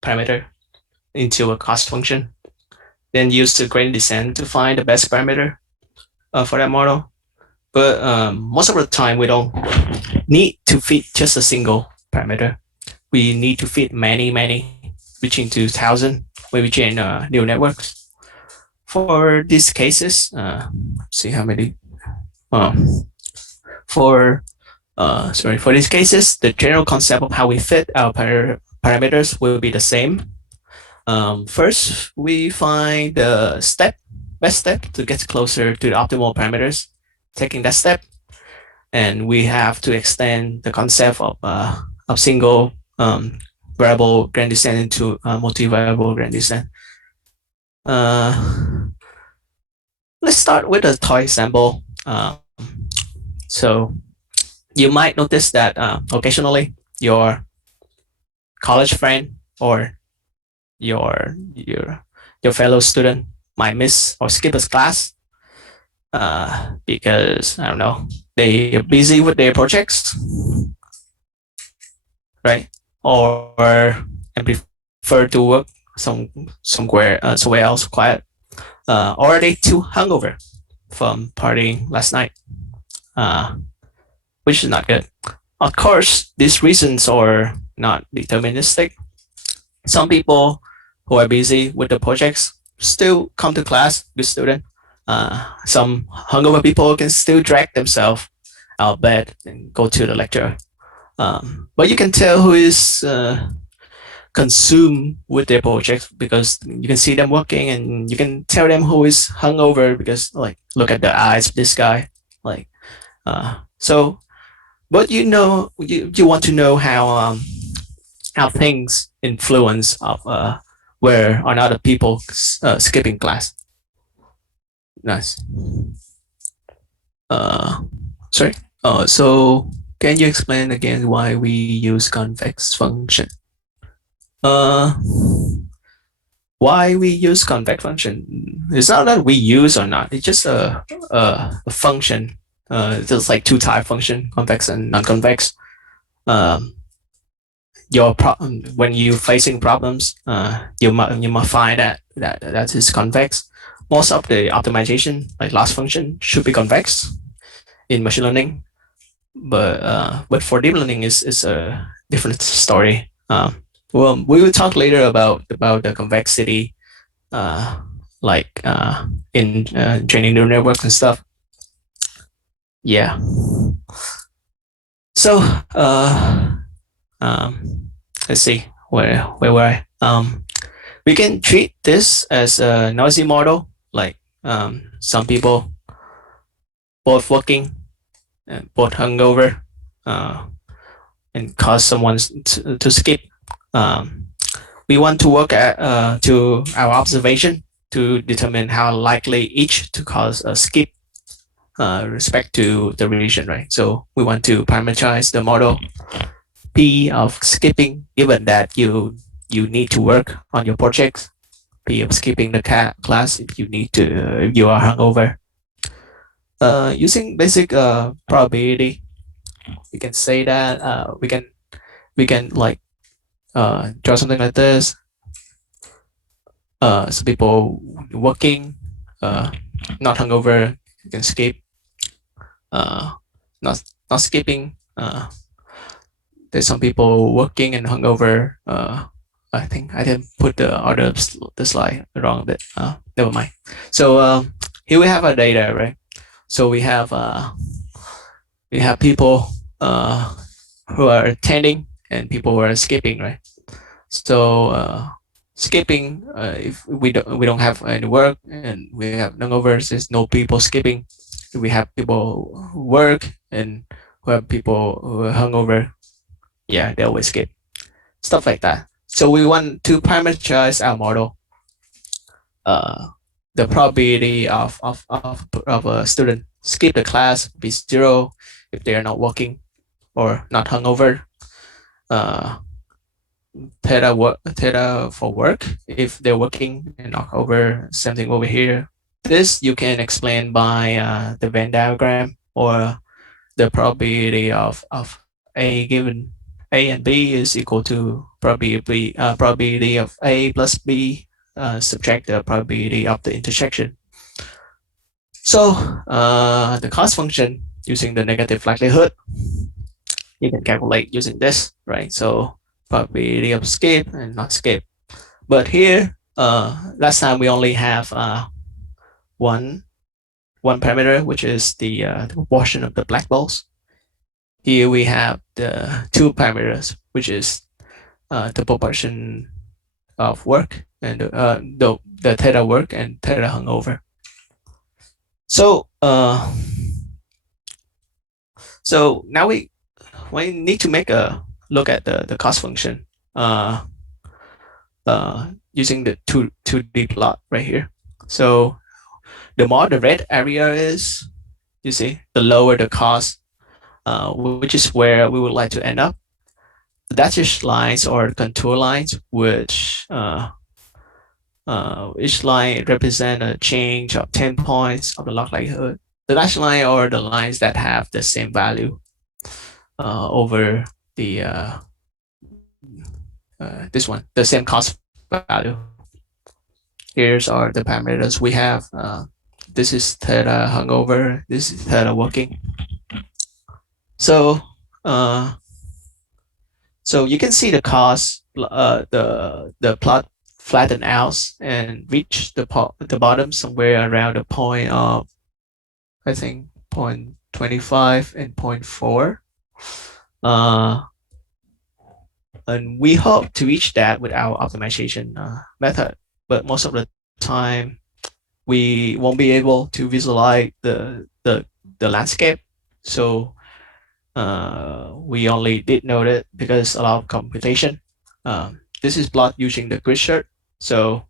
parameter into a cost function, then use the gradient descent to find the best parameter for that model. But most of the time, we don't need to fit just a single parameter. We need to fit many, reaching to 1,000 when we train neural networks. For these cases, see how many. For for these cases, the general concept of how we fit our parameters will be the same. First, we find the best step to get closer to the optimal parameters. Taking that step, and we have to extend the concept of single variable grand descent into multi-variable grand descent. Let's start with a toy example. So you might notice that occasionally your college friend or your fellow student might miss or skip a class because I don't know, they are busy with their projects, right? Or and prefer to work somewhere else quiet, or are they too hungover from partying last night, which is not good. Of course, these reasons are not deterministic. Some people who are busy with the projects still come to class, good student. Some hungover people can still drag themselves out of bed and go to the lecture. But you can tell who is consumed with their projects because you can see them working, and you can tell them who is hungover because, like, look at the eyes of this guy. Like, so, but you want to know how things influence of where are other people skipping class. Nice. Sorry. So can you explain again why we use convex function? Why we use convex function? It's not that we use or not. It's just a function. Just like two type function, convex and non-convex. Your problem when you facing problems, you might find that is convex. Most of the optimization, like loss function, should be convex in machine learning, but for deep learning is a different story. Well, we will talk later about the convexity, like in training neural networks and stuff. Yeah. So let's see where were I? We can treat this as a noisy model, like some people both working and both hungover and cause someone to skip. We want to work at to our observation to determine how likely each to cause a skip respect to the region, right? So we want to parameterize the model P of skipping, given that you need to work on your projects. P of skipping the class if you need to, if you are hungover. Using basic probability, we can say that we can like draw something like this. So people working, not hungover, you can skip. Not skipping. There's some people working and hungover. I think I didn't put the order of the slide wrong a bit. Never mind. So here we have our data, right? So we have people who are attending and people who are skipping, right? So skipping, if we don't have any work and we have hungovers, there's no people skipping. We have people who work and who have people who are hungover. Yeah, they always skip. Stuff like that. So we want to parameterize our model. The probability of a student skip the class be 0 if they are not working or not hungover. Theta for work if they're working and not over. Same thing over here. This you can explain by the Venn diagram, or the probability of A given A and B is equal to probability of A plus B subtract the probability of the intersection. So the cost function using the negative likelihood, you can calculate using this, right? So probability of skip and not skip. But here, last time we only have one parameter, which is the proportion of the black balls. Here we have the two parameters, which is the proportion of work and the theta work and theta hungover. So so now we need to make a look at the cost function using the 2D plot right here. So the more the red area is, you see, the lower the cost, which is where we would like to end up. The dashed lines or contour lines, which each line represent a change of 10 points of the log likelihood. The dashed line are the lines that have the same value over the this one, the same cost value. Here's are the parameters we have. This is theta hungover. This is theta working. So so you can see the cost, the plot flatten out and reach the bottom somewhere around the point of, I think, 0.25 and 0.4. And we hope to reach that with our optimization method, but most of the time we won't be able to visualize the landscape. So we only did note it because a lot of computation. This is plot using the grid chart. So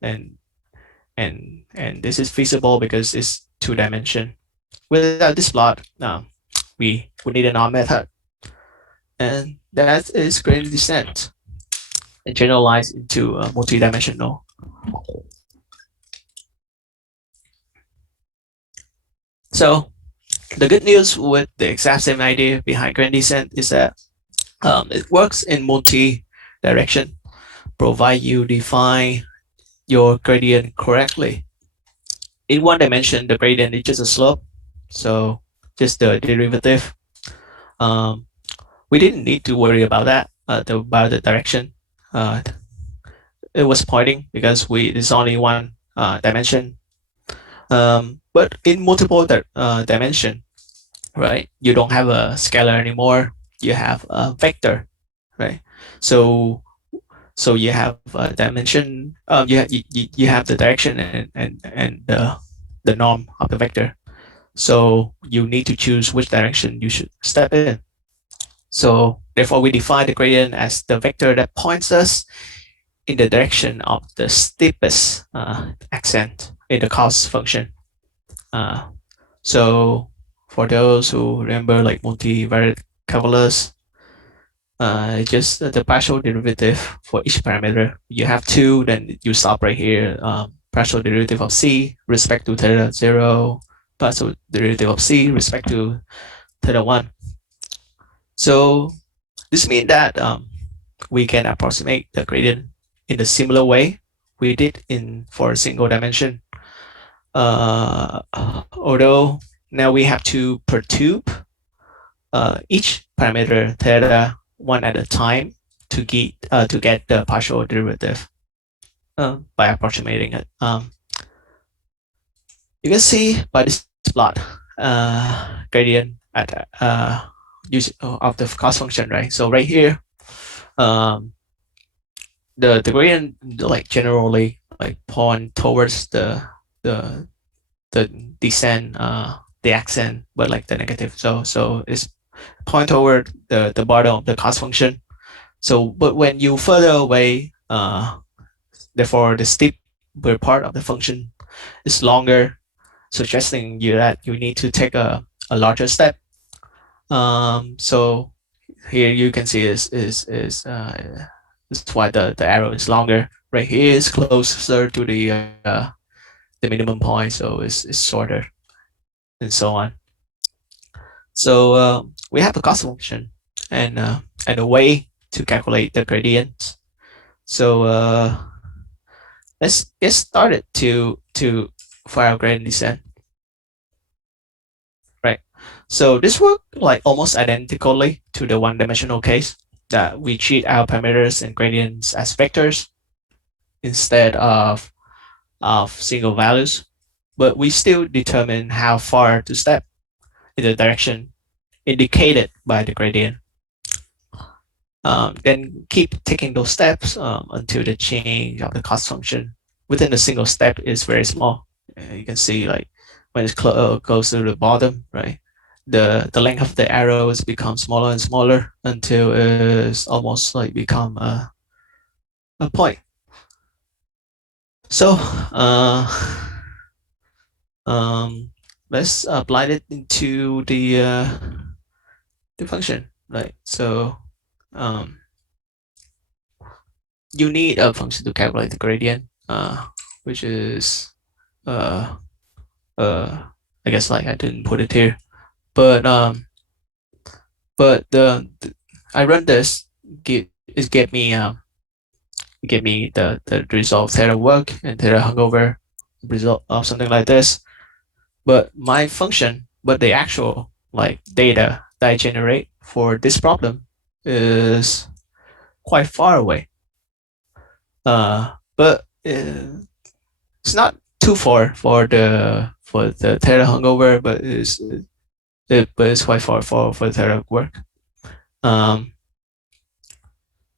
and this is feasible because it's 2-dimension. Without this plot, we need an R method, and that is gradient descent and generalized into a multi-dimensional. So the good news with the exact same idea behind gradient descent is that it works in multi-direction, provide you define your gradient correctly. In one dimension, the gradient is just a slope, so just the derivative. We didn't need to worry about that, about the direction. It was pointing because it's only one dimension. But in multiple dimension, right? You don't have a scalar anymore. You have a vector, right? So you have a dimension. You have the direction and the norm of the vector. So you need to choose which direction you should step in. So therefore, we define the gradient as the vector that points us in the direction of the steepest ascent in the cost function. So for those who remember like multivariate calculus, just the partial derivative for each parameter. You have two, then you stop right here. Partial derivative of c respect to theta 0, partial derivative of c respect to theta 1. So this means that we can approximate the gradient in a similar way we did for a single dimension. Although now we have to perturb each parameter theta one at a time to get the partial derivative by approximating it. You can see by this plot gradient at of the cost function, right? So right here, the gradient like generally like point towards the descent, the ascent, but like the negative. So it's point toward the bottom of the cost function. So but when you further away, therefore the steep part of the function is longer, suggesting you that you need to take a larger step. So here you can see is why the arrow is longer. Right here is closer to the minimum point, so it's shorter, and so on. So we have a cost function and a way to calculate the gradient. So let's get started for our gradient descent. Right. So this works like almost identically to the one-dimensional case, that we treat our parameters and gradients as vectors instead of single values. but we still determine how far to step in the direction indicated by the gradient. Then keep taking those steps until the change of the cost function within a single step is very small. You can see like when it's close to the bottom, right? The length of the arrows becomes smaller and smaller until it's almost like become a point. So let's apply it into the function, right? So you need a function to calculate the gradient, which is I guess like I didn't put it here, but I run this, it gave me the result theta work and theta hungover result of something like this. But my function, but the actual like data that I generate for this problem is quite far away. But it's not too far for the theta hungover, but it's quite far for the theta work.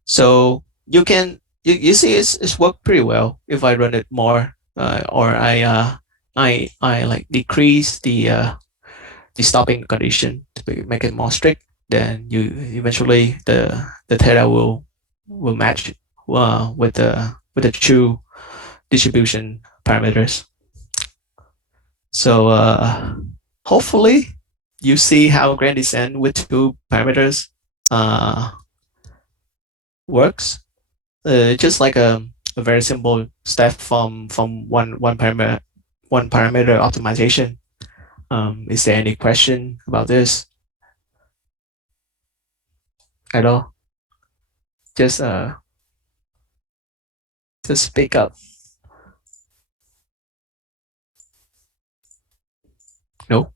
So you can you see it's worked pretty well if I run it more, or I like decrease the stopping condition to make it more strict. Then you eventually the theta will match with the true distribution parameters. So hopefully you see how gradient descent with two parameters works. Just like a very simple step from one parameter optimization. Is there any question about this at all? Just speak up. No?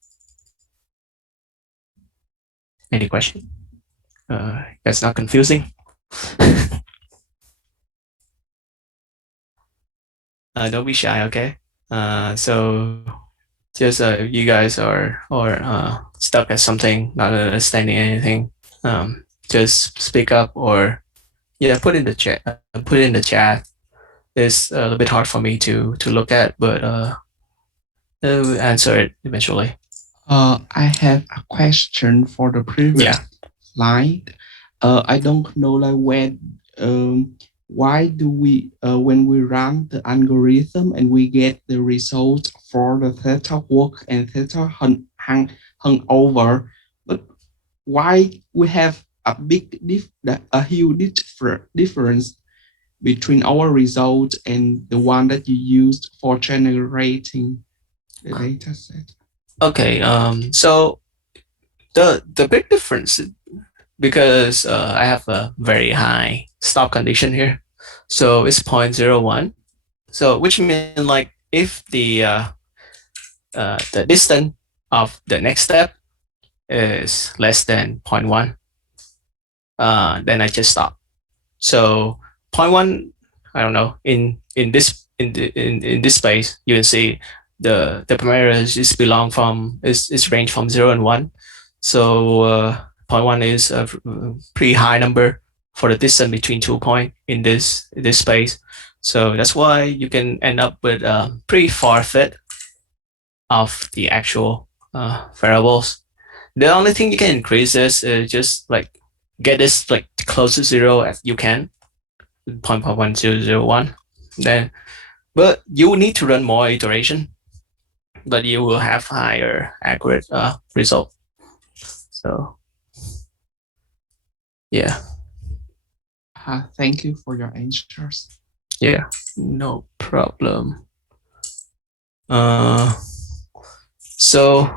Any question? That's not confusing. Don't be shy, okay? So just you guys are stuck at something, not understanding anything, just speak up or put in the chat. It's a little bit hard for me to look at, but we'll answer it eventually. I have a question for the previous slide. I don't know like why do we when we run the algorithm and we get the result for the theta work and theta hung over, but why we have a huge difference between our result and the one that you used for generating the data set? Okay, so the big difference, because I have a very high stop condition here, so it's 0.01. So which means like if the distance of the next step is less than 0.1, then I just stop. So 0.1, I don't know, in this space, you can see the parameters is range from 0 and 1. So 0.1 is a pretty high number for the distance between 2 points in this space. So that's why you can end up with a pretty far fit of the actual variables. The only thing you can increase is just like get this like close to 0 as you can, 0.1001. Then, but you will need to run more iteration, but you will have higher accurate result. So yeah. Thank you for your answers. Yeah, no problem. So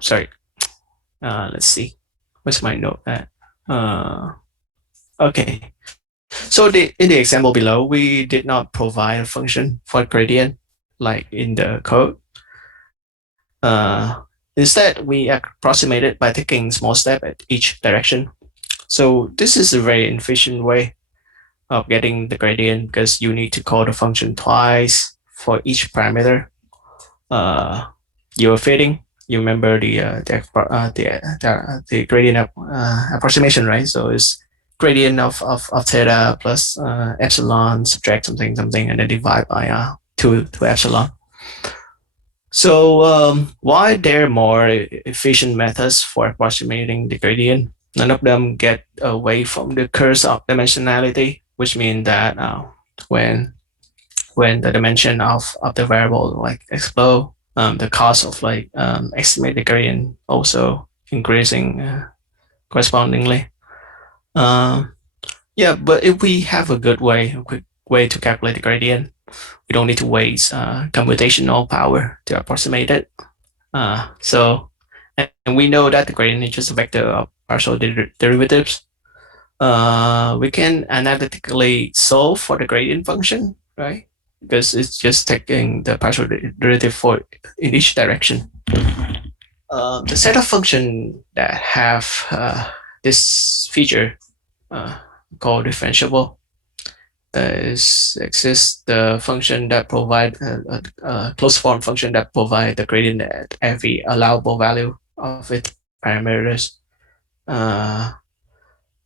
sorry. Let's see. Where's my note at? Okay. So in the example below, we did not provide a function for gradient like in the code. Instead, we approximate it by taking small step at each direction. So this is a very efficient way of getting the gradient because you need to call the function twice for each parameter you are fitting. You remember the gradient approximation, right? So it's gradient of theta plus epsilon, subtract something, and then divide by 2 epsilon. So why there are more efficient methods for approximating the gradient? None of them get away from the curse of dimensionality, which means that when the dimension of the variable like explode, the cost of like estimate the gradient also increasing correspondingly. Yeah, but if we have a quick way to calculate the gradient, we don't need to waste computational power to approximate it. And we know that the gradient is just a vector of partial derivatives. We can analytically solve for the gradient function, right? Because it's just taking the partial derivative for in each direction. The set of functions that have this feature called differentiable exists the function that provide a closed form function that provide the gradient at every allowable value of its parameters.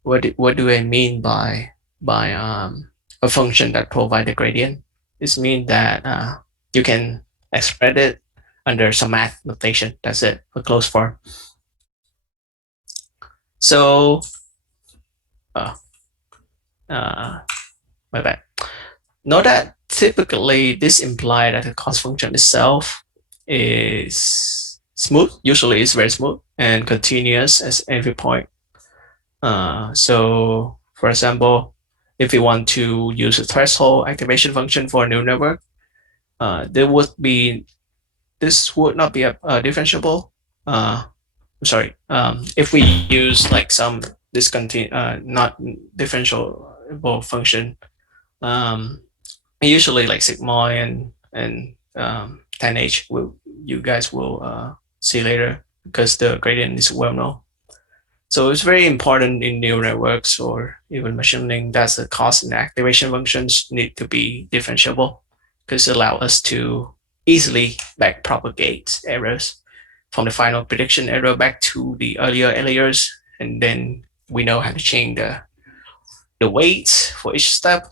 What do I mean by a function that provide the gradient? This means that you can express it under some math notation. That's it, a closed form. So, my bad. Note that typically this implies that the cost function itself is smooth. Usually it's very smooth and continuous at every point. So, for example, if we want to use a threshold activation function for a neural network, this would not be a differentiable. Sorry, if we use like some not differentiable function, usually like sigmoid and tan h you guys will see later because the gradient is well known. So it's very important in neural networks or even machine learning that the cost and activation functions need to be differentiable because it allows us to easily backpropagate errors from the final prediction error back to the earlier layers, and then we know how to change the weights for each step.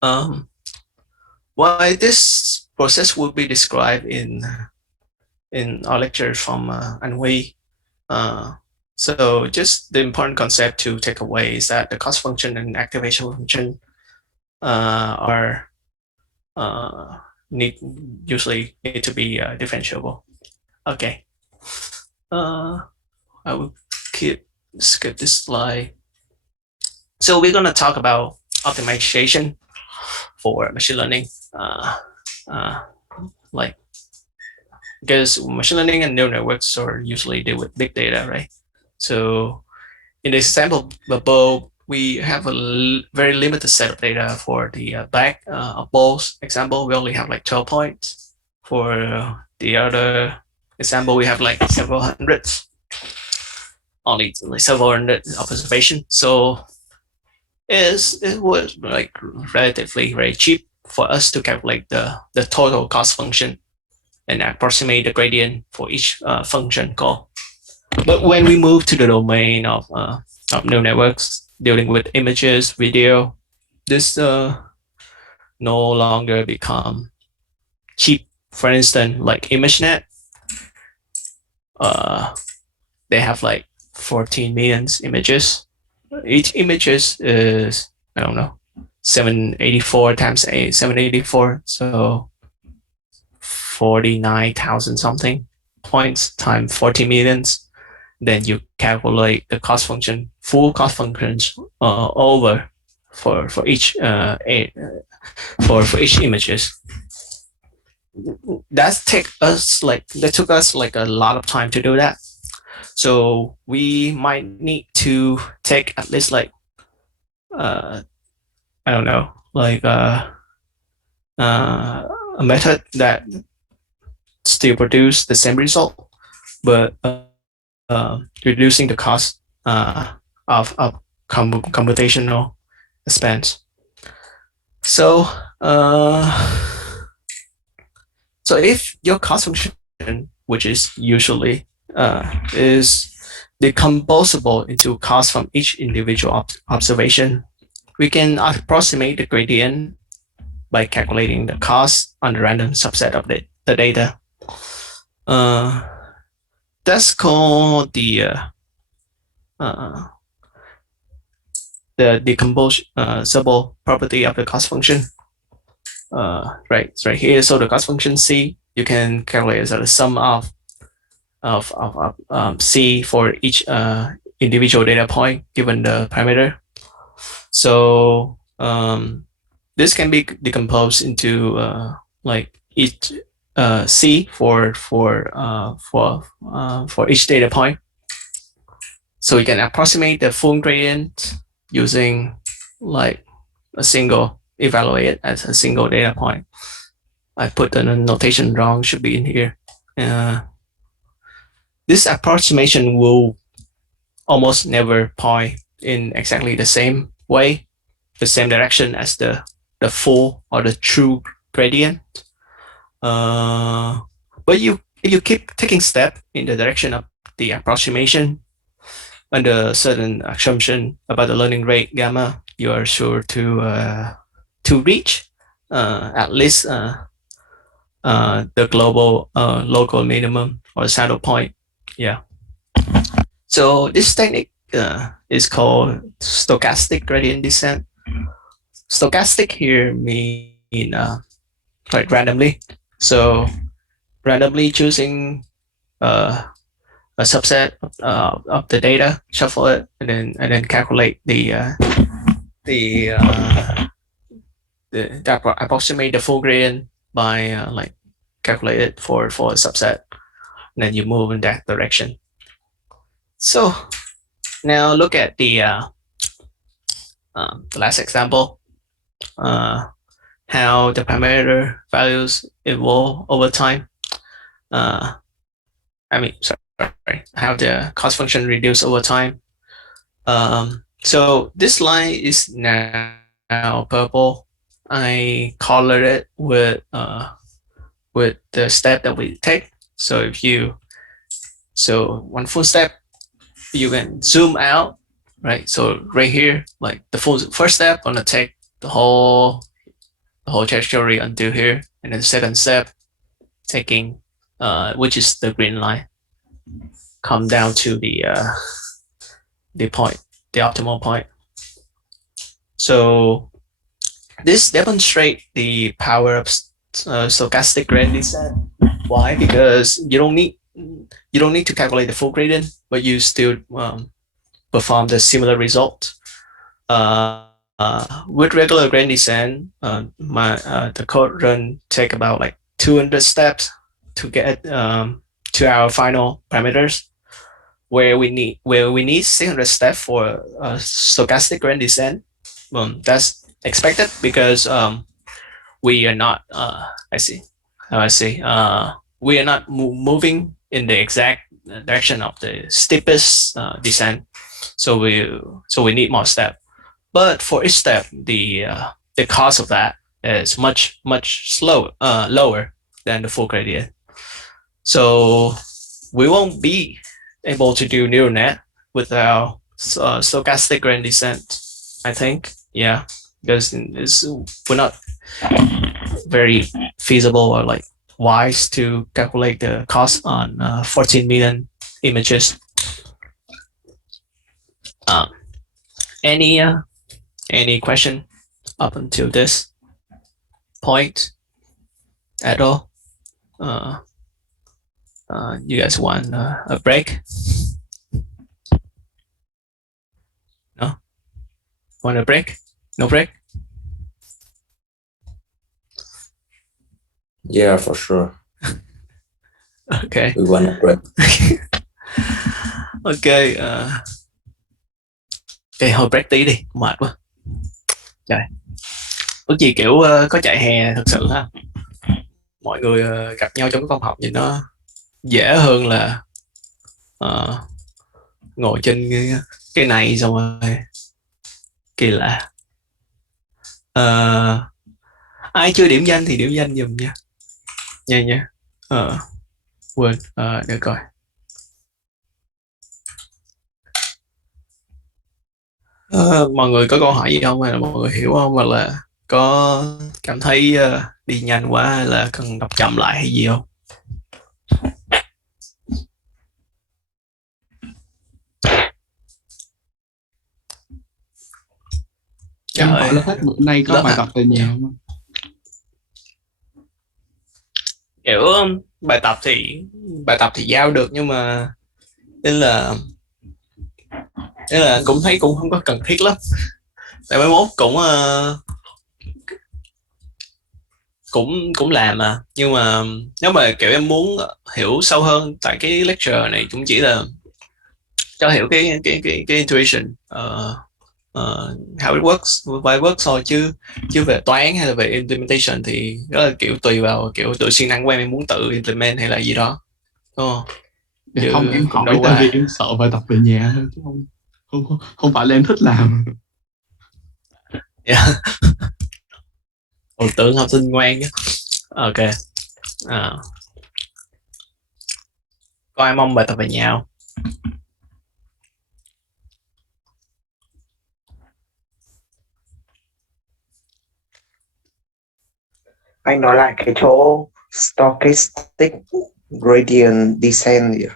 Why this process will be described in our lecture from Anhui. So just the important concept to take away is that the cost function and activation function usually need to be differentiable. Okay. I will skip this slide. So we're gonna talk about optimization for machine learning. Like because machine learning and neural networks are usually deal with big data, right? So in the example above, we have a very limited set of data for the back of balls example. We only have like 12 points. For the other example, we have like several hundreds, only like several hundred observations. So it was like relatively very cheap for us to calculate the total cost function and approximate the gradient for each function call. But when we move to the domain of neural networks dealing with images, video, this no longer become cheap. For instance, like ImageNet, they have like 14 million images. Each image is, I don't know, 784 times 784, so 49,000 something points times 40 millions. Then you calculate the cost function, full cost functions over for each for each images. That took us like a lot of time to do that. So we might need to take at least like I don't know, like a method that still produce the same result, but reducing the cost of computational expands. So so if your cost function, which is usually is decomposable into cost from each individual observation, we can approximate the gradient by calculating the cost on the random subset of the data. That's called the decomposable property of the cost function. Right, it's right here. So the cost function C, you can calculate as the sum of C for each individual data point given the parameter. So this can be decomposed into like each C for each data point. So you can approximate the full gradient using like a single, evaluate it as a single data point. I put the notation wrong, should be in here. This approximation will almost never point in exactly the same way, the same direction as the full or the true gradient. But if you keep taking steps in the direction of the approximation under certain assumption about the learning rate gamma, you are sure to reach at least the global local minimum or saddle point. Yeah. So this technique is called stochastic gradient descent. Stochastic here mean like randomly. So randomly choosing a subset of the data, shuffle it, and then calculate the approximate the full gradient by like calculate it for a subset, and then you move in that direction. So now look at the last example, how the parameter values evolve over time. How the cost function reduce over time. So this line is now purple. I color it with the step that we take. So one full step, you can zoom out, right? So right here, like the first step, gonna take the whole trajectory until here, and then the second step, taking which is the green line, come down to the point, the optimal point. So this demonstrates the power of stochastic gradient descent. Why? Because you don't need to calculate the full gradient, but you still perform the similar result. With regular gradient descent, the code run take about like 200 steps to get to our final parameters, where we need 600 steps for stochastic gradient descent. That's expected because we are not we are not moving in the exact direction of the steepest descent, so we need more steps. But for each step, the cost of that is much lower than the full gradient. So we won't be able to do neural net without stochastic gradient descent, I think. Yeah, because we're not very feasible or like wise to calculate the cost on 14 million images. Any question up until this point at all? You guys want a break? No? Want a break? No break? Yeah, for sure. Okay. We want a break. Ok, thôi break tí đi, mệt quá. Trời, ước gì kiểu có chạy hè thật sự ha. Mọi người gặp nhau trong cái phòng học nhìn nó dễ hơn là ngồi trên cái này xong rồi kỳ lạ. Ai chưa điểm danh thì điểm danh giùm nha. Nha. Quên, để coi. Mọi người có câu hỏi gì không, hay là mọi người hiểu không, hoặc là có cảm thấy đi nhanh quá hay là cần đọc chậm lại hay gì không? Em hỏi là hết bữa nay có bài tập về nhà không? Kiểu bài tập thì giao được, nhưng mà nên là cũng thấy cũng không có cần thiết lắm. Tại mai mốt cũng làm mà, nhưng mà nếu mà kiểu em muốn hiểu sâu hơn, tại cái lecture này cũng chỉ là cho hiểu cái intuition, how it works, why it works thôi, chứ về toán hay là về implementation thì rất là kiểu tùy vào kiểu tự siêng năng của em muốn tự implement hay là gì đó, đúng không? Chứ không, em cũng hỏi đâu tại vì qua. em sợ bài tập về nhà thôi, chứ không phải là em thích làm. Yeah. Tưởng học sinh ngoan chứ. Ok. Có ai mong bài tập về nhà không? Anh nói lại cái chỗ stochastic gradient descent gì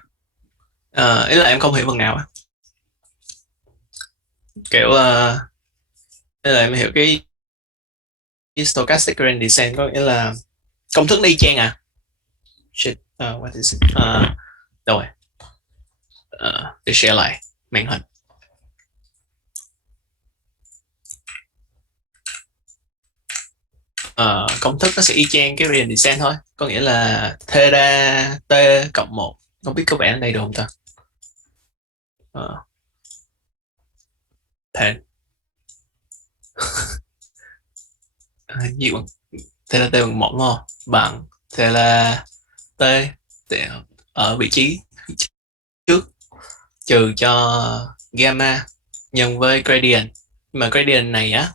Ý là em không hiểu phần nào á. Kiểu ý là em hiểu cái stochastic gradient descent có nghĩa là công thức y chang à? Shit, what is it? Đâu rồi? Để share lại màn hình. Công thức nó sẽ y chang cái gradient descent thôi, có nghĩa là theta t cộng 1. Không biết có vẽ ở đây được không ta? Theta gì bằng theta t bằng 1 đúng không? Bằng theta t ở vị trí trước trừ cho gamma nhân với gradient. Nhưng mà gradient này á,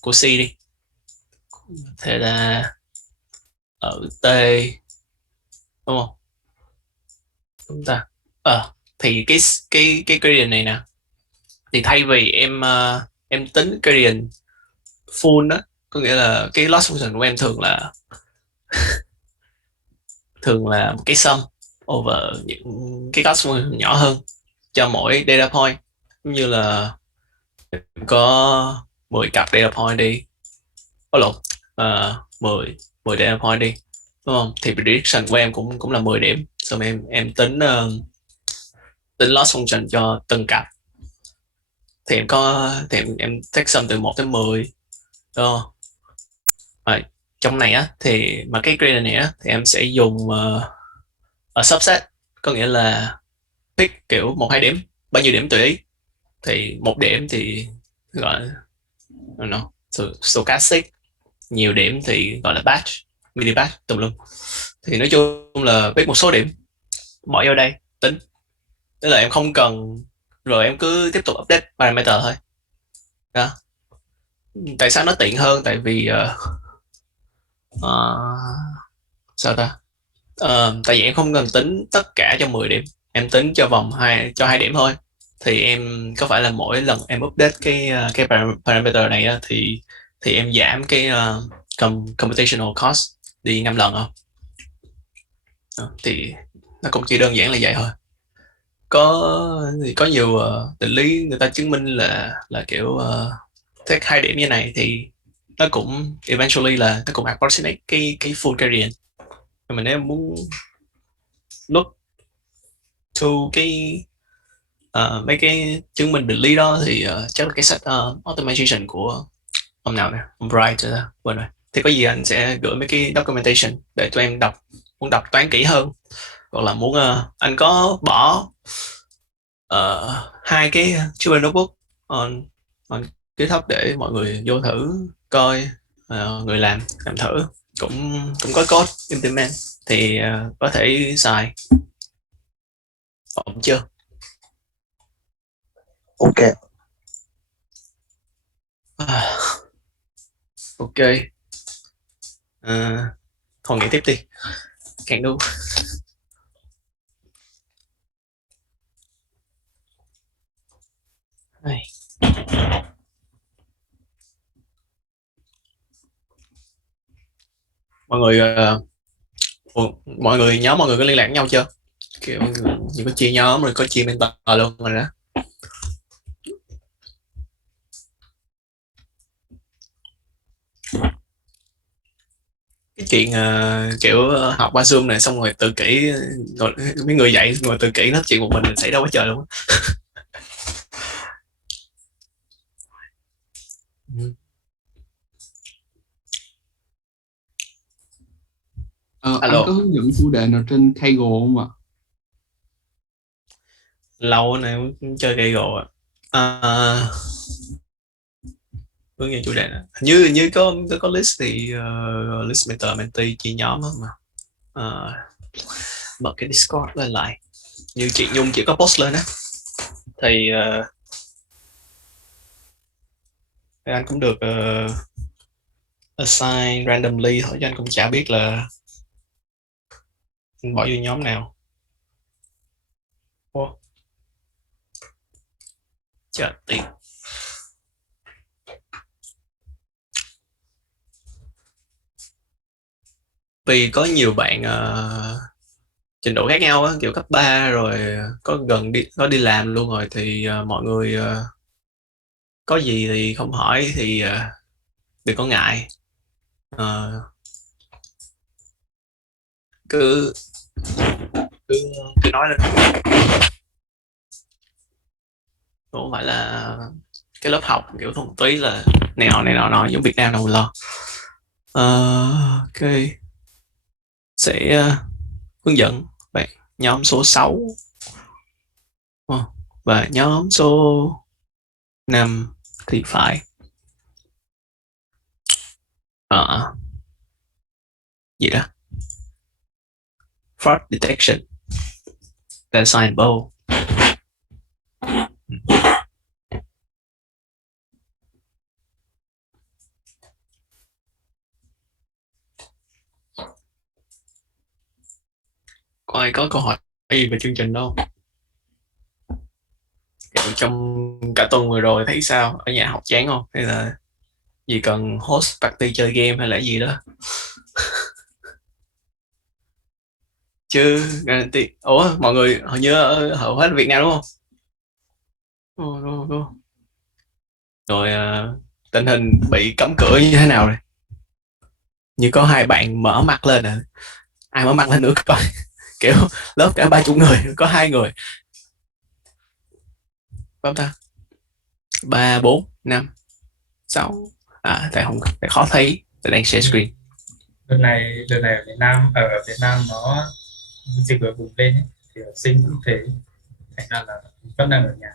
của C đi, theta ở T đúng không? Chúng ta thì cái gradient này nè, thì thay vì em tính gradient full đó, có nghĩa là cái loss function của em thường là một cái sum over những cái loss function nhỏ hơn cho mỗi data point. Giống như là có 10 cặp data point đi, có lộn, 10 data point đi, đúng không? Thì prediction của em cũng là 10 điểm. Xong em tính loss function cho từng cặp, thì em take sum từ 1 tới 10, đúng không? Rồi, trong này á thì mà cái gradient này á thì em sẽ dùng ở subset, có nghĩa là pick kiểu 1-2 điểm, bao nhiêu điểm tùy ý. Thì 1 điểm thì gọi là stochastic, nhiều điểm thì gọi là batch, mini batch tùm lum. Thì nói chung là pick một số điểm bỏ vô đây tính, tức là em không cần, rồi em cứ tiếp tục update parameter thôi đó. Tại sao nó tiện hơn? Tại vì sao ta, tại vì em không cần tính tất cả cho 10 điểm, em tính cho vòng 2 điểm thôi. Thì em có phải là mỗi lần em update cái parameter này á, thì em giảm cái computational cost đi 5 lần không? Thì nó cũng chỉ đơn giản là vậy thôi. Có nhiều định lý người ta chứng minh là kiểu take 2 điểm như này thì nó cũng eventually là nó cũng approximate cái full gradient. Nhưng mà nếu muốn look to cái mấy cái chứng minh định lý đó thì chắc là cái set automation của ông nào nè, ông Bright rồi đó, quên rồi. Thì có gì anh sẽ gửi mấy cái documentation để tụi em đọc, muốn đọc toán kỹ hơn, hoặc là muốn anh có bỏ 2 cái children notebook on GitHub để mọi người vô thử coi, người làm thử, cũng có code implement thì có thể xài. Ổn chưa? Ok. Ok. Thôi nghĩ tiếp đi. Can do. Đây. Mọi người nhóm mọi người có liên lạc với nhau chưa? Kiểu như có chia nhóm rồi có chia mentor luôn rồi đó. Cái chuyện kiểu học qua Zoom này xong rồi tự kỷ, mấy người dạy ngồi tự kỷ nói chuyện một mình xảy ra quá trời luôn á. Anh có hướng dẫn chủ đề nào trên Kênh không ạ? Lâu này cũng chơi Kênh à. Hướng dẫn chủ đề này. Như có list thì list mentor mentee chia nhóm đó mà. Mở cái Discord lên lại. Như chị Nhung chỉ có post lên á thì anh cũng được assign randomly thôi, chứ anh cũng chả biết là anh bỏ vô nhóm nào. Chờ tiền. Vì có nhiều bạn trình độ khác nhau á, kiểu cấp 3 rồi có đi làm luôn rồi thì mọi người có gì thì không hỏi thì đừng có ngại. Cứ nói lên. Không phải là cái lớp học kiểu thuần túy là này nọ giống Việt Nam đâu mà lo. Ok, sẽ hướng dẫn bạn nhóm số 6 và nhóm số 5 thì phải gì đó fraud detection, data science bowl. Có ai có câu hỏi gì về chương trình đâu? Kiểu trong cả tuần vừa rồi thấy sao? Ở nhà học chán không? Hay là gì cần host party chơi game hay là gì đó? Chứ guarantee. Ủa, mọi người hầu như hầu hết Việt Nam đúng không? Rồi tình hình bị cấm cửa như thế nào rồi? Như có 2 bạn mở mặt lên à? Ai mở mặt lên nữa coi. Kiểu lớp cả 30 người, có 2 người. Phải không ta? 3, 4, 5, 6. Tại khó thấy, tại đang share screen. Đợt này ở Việt Nam nó dịch vừa bùng lên ấy, thì học sinh cũng thế, thành ra là vẫn đang ở nhà.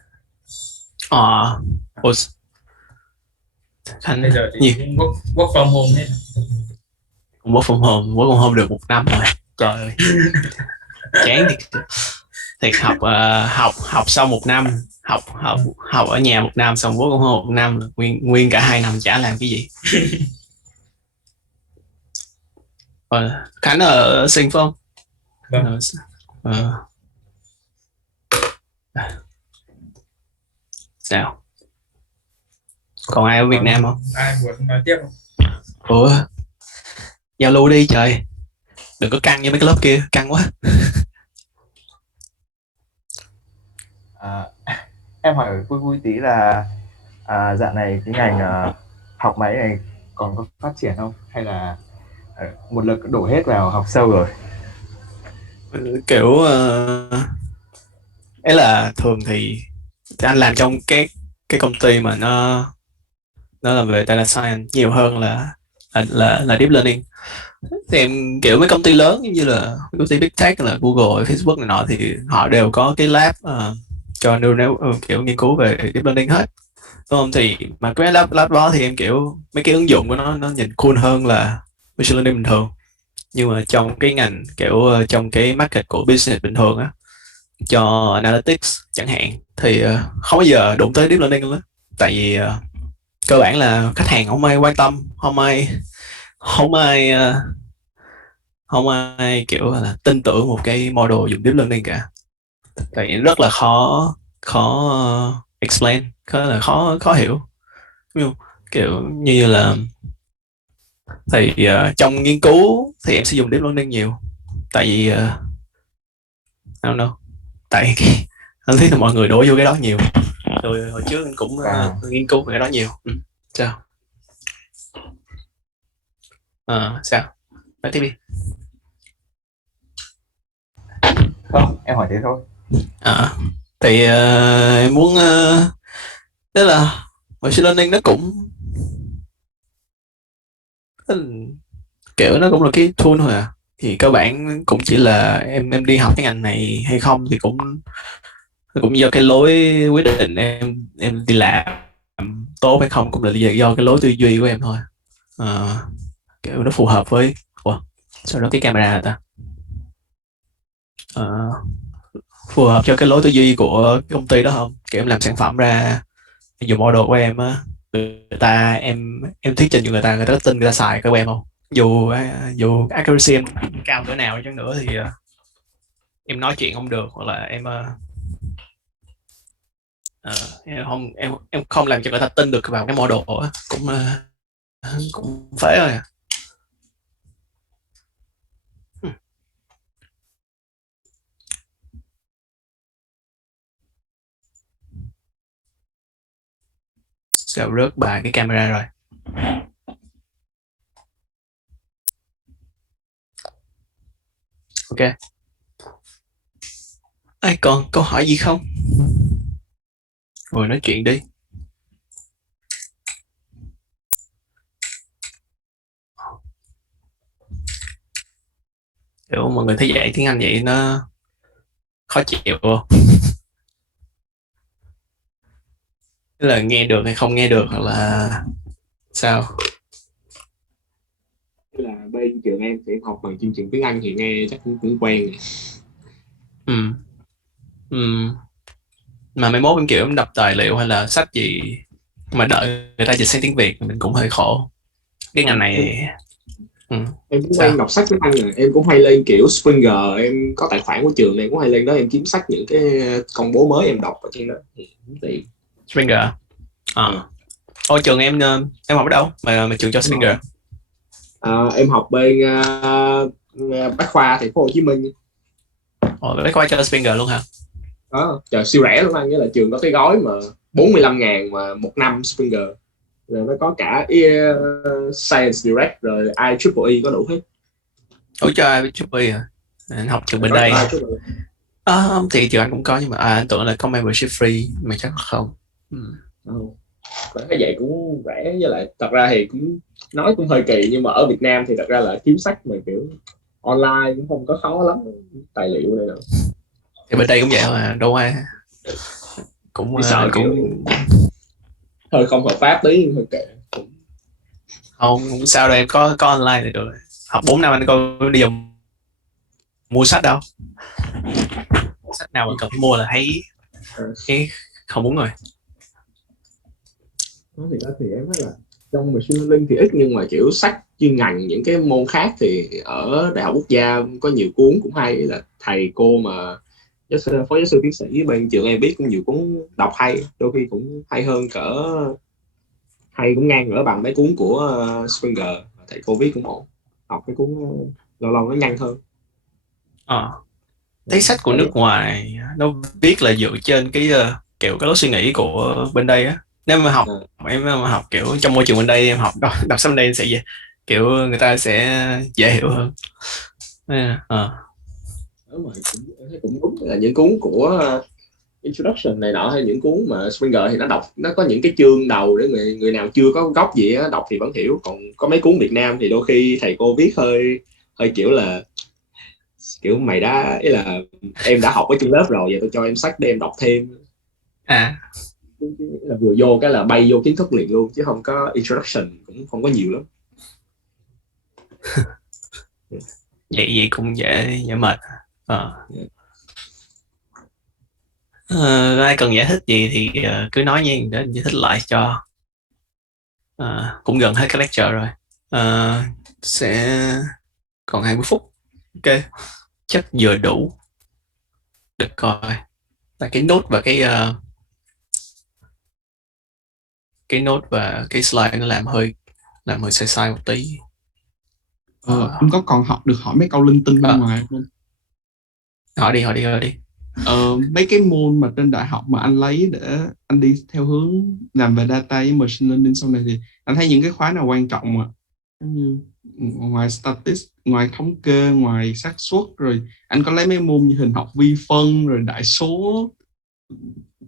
Bây giờ thì cũng work from home hết. Work from home được 1 năm rồi. Trời ơi. Chán thiệt học sau 1 năm, học ở nhà 1 năm, xong work from home 1 năm, nguyên cả 2 năm chả làm cái gì. Khánh ở Sinh phải không? Vâng. Sao? Còn ai ở Việt Nam không? Ai muốn nói tiếp không? Ủa, giao lưu đi trời, đừng có căng như mấy cái lớp kia, căng quá. Em hỏi vui tí là dạo này cái ngành học máy này còn có phát triển không, hay là một lực đổ hết vào học sâu rồi? Kiểu ấy là thường thì anh làm trong cái công ty mà nó làm về data science nhiều hơn là deep learning. Thì em kiểu mấy công ty lớn như là công ty big tech là Google, Facebook này nọ thì họ đều có cái lab cho kiểu nghiên cứu về deep learning hết, đúng không? Thì mà cái lab đó thì em kiểu mấy cái ứng dụng của nó nhìn cool hơn là machine learning bình thường. Nhưng mà trong cái ngành kiểu trong cái market của business bình thường á, cho analytics chẳng hạn thì không bao giờ đụng tới deep learning luôn á. Tại vì cơ bản là khách hàng không ai quan tâm, không ai không ai kiểu là tin tưởng một cái model dùng deep learning cả. Tại vì rất là khó explain, khó hiểu. Kiểu như là thì trong nghiên cứu thì em sử dụng deep learning nhiều, tại vì I don't know, tại anh thấy là mọi người đổ vô cái đó nhiều, rồi hồi trước anh cũng nghiên cứu về cái đó nhiều. Sao sao nói tiếp đi. Không, em hỏi thế thôi. Thì em muốn tức là machine learning nó cũng kiểu nó cũng là cái tool thôi à, thì cơ bản cũng chỉ là em đi học cái ngành này hay không thì cũng do cái lối quyết định em đi làm tốt hay không, cũng là do cái lối tư duy của em thôi. Kiểu nó phù hợp với sau đó cái camera ta phù hợp cho cái lối tư duy của cái công ty đó không, kiểu em làm sản phẩm ra, dùng model của em á, người ta em thuyết trình cho người ta có tin, người ta xài cái của em không, dù accuracy em cao cỡ nào chăng nữa thì em nói chuyện không được, hoặc là em không làm cho người ta tin được vào cái model á, cũng phế rồi. Sao rớt bài cái camera rồi. Ok, ai còn câu hỏi gì không, ngồi nói chuyện đi. Kiểu mọi người thấy dạy tiếng Anh vậy nó khó chịu không? Tức là nghe được hay không nghe được, hoặc là sao? Là bên trường em thì em học bằng chương trình tiếng Anh thì nghe chắc cũng quen rồi. Mà mai mốt em kiểu em đọc tài liệu hay là sách gì mà đợi người ta dịch sang tiếng Việt mình cũng hơi khổ. Cái ngành này Em cũng quen đọc sách tiếng Anh rồi, em cũng hay lên kiểu Springer, em có tài khoản của trường này, cũng hay lên đó em kiếm sách, những cái công bố mới em đọc ở trên đó thì Springer. Trường em học ở đâu mà trường cho Springer? Em học bên Bách khoa thành phố Hồ Chí Minh. Bách khoa cho Springer luôn hả? Đó, trời siêu rẻ luôn anh, nghĩa là trường có cái gói mà 45.000 mà một năm Springer, rồi nó có cả Science Direct rồi IEEE có đủ hết. Cho IEEE à? Anh học trường bên đây. Thì trường anh cũng có, nhưng mà anh tưởng là có membership free, mà chắc không. Cái vậy cũng rẻ, với lại thật ra thì cũng nói cũng hơi kỳ, nhưng mà ở Việt Nam thì thật ra là kiếm sách mà kiểu online cũng không có khó lắm, tài liệu này nào. Thì bên đây cũng vậy mà đâu ai cũng sợ cũng hơi không hợp pháp tí, nhưng hơi kệ. Không sao đâu, em có online thì được. Học 4 năm anh có đi dùng mua sách đâu, sách nào mà cần mua là thấy không muốn rồi. Nói thì đó, thì em thấy là trong machine learning thì ít, nhưng mà kiểu sách chuyên ngành những cái môn khác thì ở Đại học Quốc gia có nhiều cuốn cũng hay, là thầy cô mà phó giáo sư tiến sĩ bên trường em biết cũng nhiều cuốn đọc hay, đôi khi cũng hay hơn hay cũng ngang ngửa bằng mấy cuốn của Springer, thầy cô viết cũng ổn, học cái cuốn lâu lâu nó nhanh hơn. Thấy sách của nước ngoài nó viết là dựa trên cái kiểu cái lối suy nghĩ của bên đây á. Nếu mà học em mà học kiểu trong môi trường bên đây, em đọc sách bên đây sẽ kiểu người ta sẽ dễ hiểu hơn. Cũng đúng là những cuốn của introduction này nọ, hay những cuốn mà Springer thì nó có những cái chương đầu để người nào chưa có gốc gì á đọc thì vẫn hiểu, còn có mấy cuốn Việt Nam thì đôi khi thầy cô viết hơi kiểu là kiểu mày đã, ý là em đã học ở trên lớp rồi, giờ tôi cho em sách để em đọc thêm, là vừa vô cái là bay vô kiến thức liền luôn, chứ không có introduction cũng không có nhiều lắm. Vậy cũng dễ mệt. Ai cần giải thích gì thì cứ nói nha, để anh giải thích lại cho. Cũng gần hết cái lecture rồi. Sẽ còn 20 phút. Ok, chắc vừa đủ. Được coi là cái nốt và cái nốt và cái slide nó làm hơi sai sai một tí. Em có còn được hỏi mấy câu linh tinh bên ngoài không? Hỏi đi. Mấy cái môn mà trên đại học mà anh lấy để anh đi theo hướng làm về data với machine learning sau này, thì anh thấy những cái khóa nào quan trọng mà như ngoài statistics, ngoài thống kê, ngoài xác suất, rồi anh có lấy mấy môn như hình học vi phân rồi đại số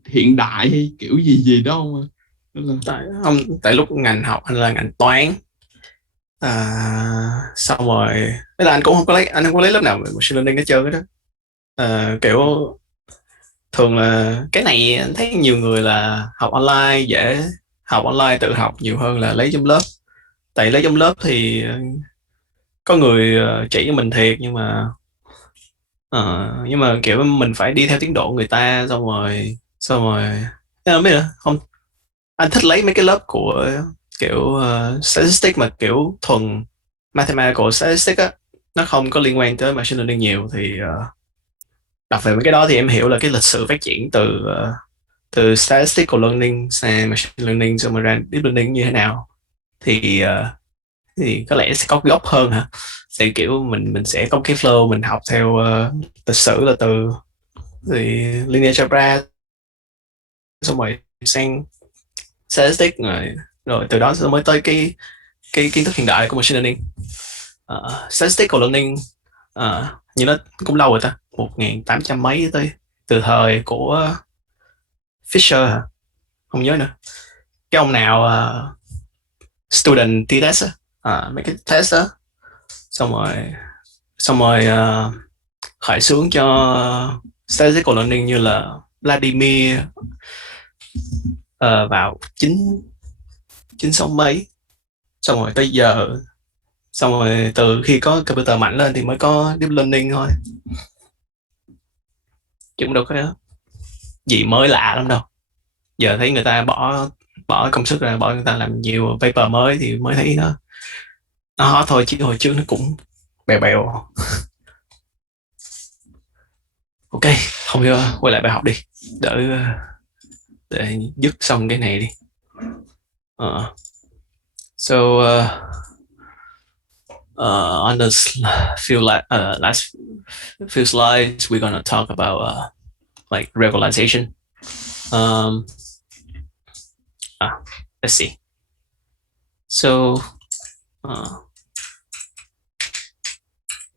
hiện đại hay kiểu gì đó không? Tại lúc ngành học anh là ngành toán, xong rồi thế là anh cũng không có lấy lớp nào về machine learning hết trơn đó. Kiểu thường là cái này anh thấy nhiều người là học online dễ, học online tự học nhiều hơn là lấy trong lớp. Tại lấy trong lớp thì có người chỉ cho mình thiệt, nhưng mà kiểu mình phải đi theo tiến độ người ta, xong rồi không biết nữa. Không, anh thích lấy mấy cái lớp của kiểu statistics mà kiểu thuần mathematical statistics á, nó không có liên quan tới machine learning nhiều. Thì đọc về mấy cái đó thì em hiểu là cái lịch sử phát triển từ statistical learning sang machine learning xong rồi ra deep learning như thế nào. Thì có lẽ sẽ có gốc hơn hả. Thì kiểu mình sẽ có cái flow, mình học theo lịch sử là thì linear algebra, xong rồi sang statistics, rồi từ đó mới tới cái kiến thức hiện đại của machine learning. Statistical learning như nó cũng lâu rồi ta, 1800 mấy tới, từ thời của Fisher hả, không nhớ nữa. Cái ông nào student t-test mấy cái test đó, xong rồi khởi xướng cho statistical learning như là Vladimir vào 960 mấy, xong rồi tới giờ, xong rồi từ khi có computer mạnh lên thì mới có deep learning thôi, chứ không đâu có gì mới lạ lắm đâu. Giờ thấy người ta bỏ công sức ra, bỏ người ta làm nhiều paper mới thì mới thấy nó hot thôi, chứ hồi trước nó cũng bèo bèo. Ok, không quay lại bài học đi, để dứt xong cái này đi. So on the last few slides, we're gonna talk about like regularization. Let's see. So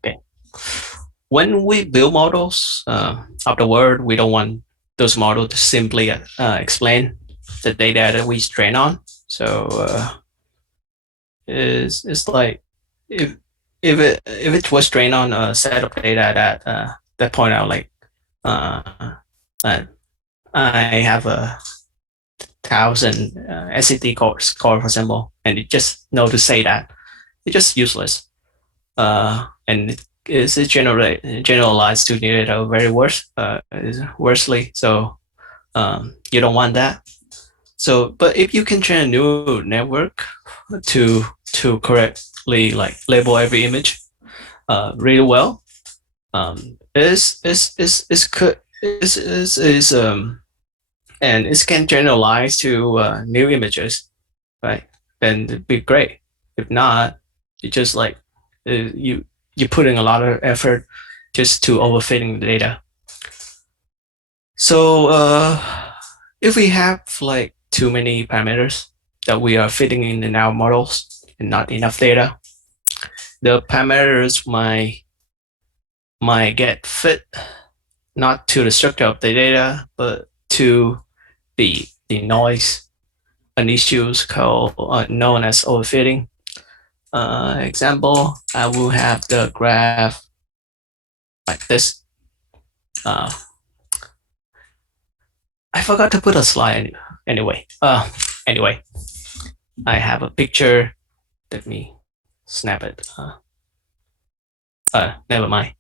okay, when we build models of the world, we don't want those models to simply explain the data that we train on. So it's like if it was trained on a set of data that point out like that I have a 1,000 SAT score, for example, and it just know to say that, it's just useless, and it is generalized to data very worstly. So you don't want that. So, but if you can train a neural network to correctly like label every image really well, and it can generalize to new images, right? Then it'd be great. If not, you just like you're putting a lot of effort just to overfitting the data. So if we have like too many parameters that we are fitting in our models and not enough data, the parameters might get fit not to the structure of the data, but to the noise and issues called known as overfitting. Example, I will have the graph like this. I forgot to put a slide anyway. Anyway, I have a picture. Let me snap it. Never mind.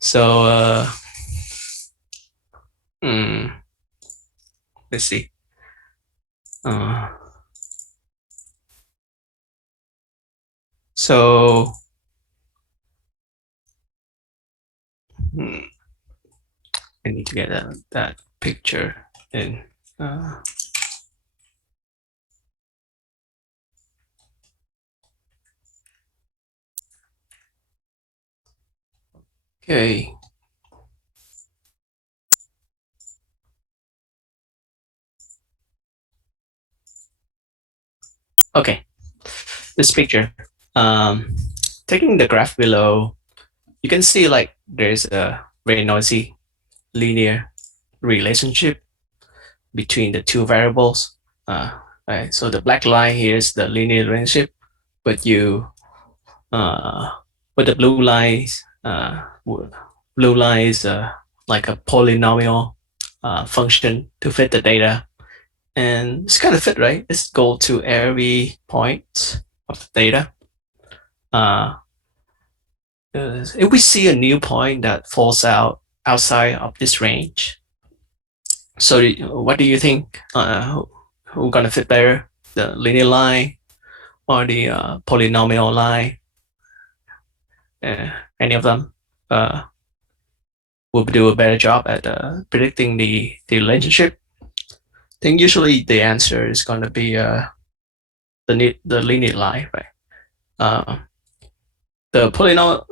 So let's see. So I need to get that picture in. Okay. Okay, this picture. Taking the graph below, you can see like there's a very noisy linear relationship between the two variables. Right. So the black line here is the linear relationship, but you but the blue lines is like a polynomial function to fit the data, and it's kind of fit, right? Let's go to every point of the data. If we see a new point that falls outside of this range, so what do you think? Who's gonna fit better, the linear line or the polynomial line? Any of them will do a better job at predicting the relationship? I think usually the answer is going to be the linear line, right? The polynomial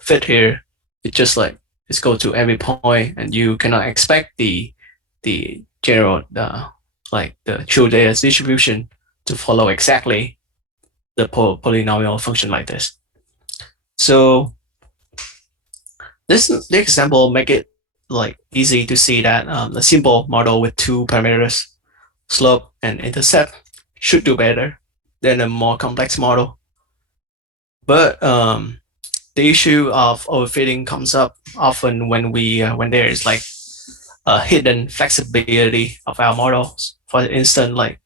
fit here, it's just like let's go to every point, and you cannot expect the general like the true data distribution to follow exactly the polynomial function like this. So this example make it like easy to see that a simple model with two parameters, slope and intercept, should do better than a more complex model. But the issue of overfitting comes up often when there is like a hidden flexibility of our models. For instance, like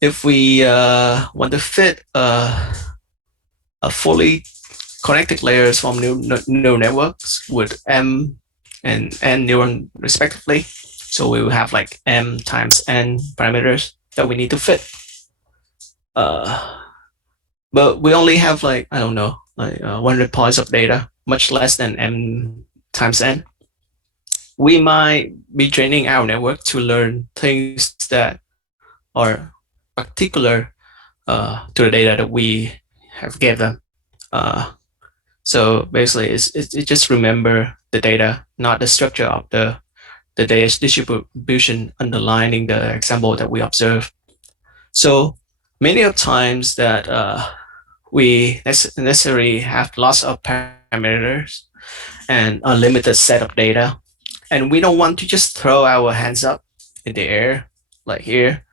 if we want to fit a fully connected layers from neural networks with M and N neuron respectively, so we will have like M times N parameters that we need to fit. But we only have like, I don't know, like 100 points of data, much less than M times N. We might be training our network to learn things that are particular to the data that we have given them. So basically, it just remember the data, not the structure of the data distribution underlying the example that we observe. So many of times that we necessarily have lots of parameters and a limited set of data, and we don't want to just throw our hands up in the air like here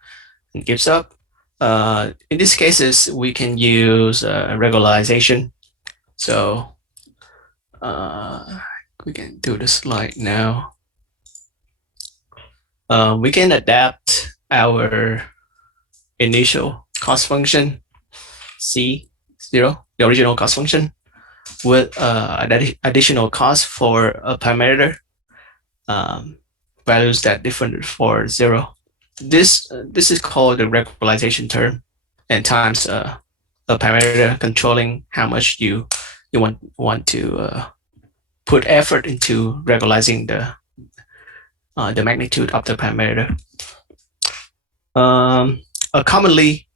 and gives up. In these cases, we can use regularization. So we can do the slide now. We can adapt our initial cost function C0, the original cost function, with additional cost for a parameter, values that different for 0. This is called the regularization term, and times a parameter controlling how much you want to put effort into regularizing the magnitude of the parameter. A commonly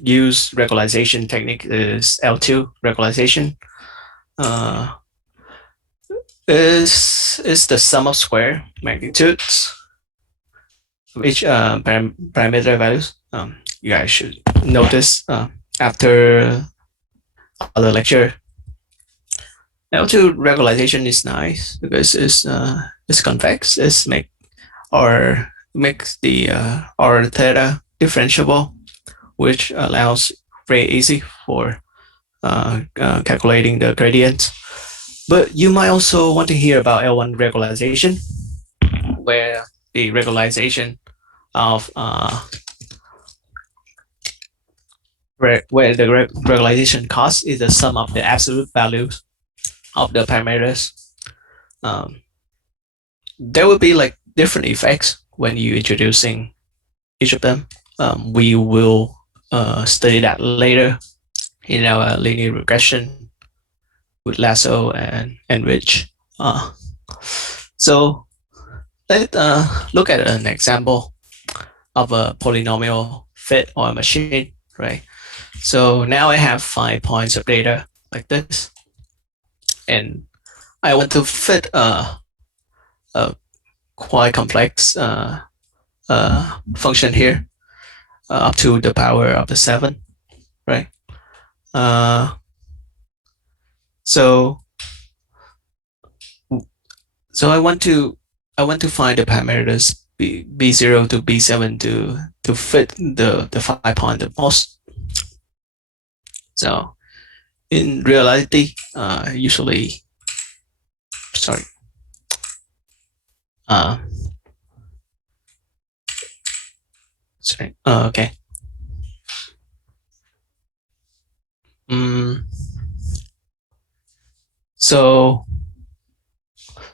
used regularization technique is L2 regularization. Is the sum of square magnitudes of each parameter values. You guys should notice after other lecture. L2 regularization is nice because it's convex. Makes the r theta differentiable, which allows very easy for calculating the gradient. But you might also want to hear about L1 regularization, where the regularization of where the regularization cost is the sum of the absolute values of the parameters. There will be like different effects when you introducing each of them. We will study that later in our linear regression with lasso and ridge. So let's look at an example of a polynomial fit or a machine, right? So now I have 5 points of data like this, and I want to fit a quite complex function here up to the power of the 7, right? So I want to find the parameters b0 to b7 to fit the 5 point the most. So in reality, usually, sorry, okay.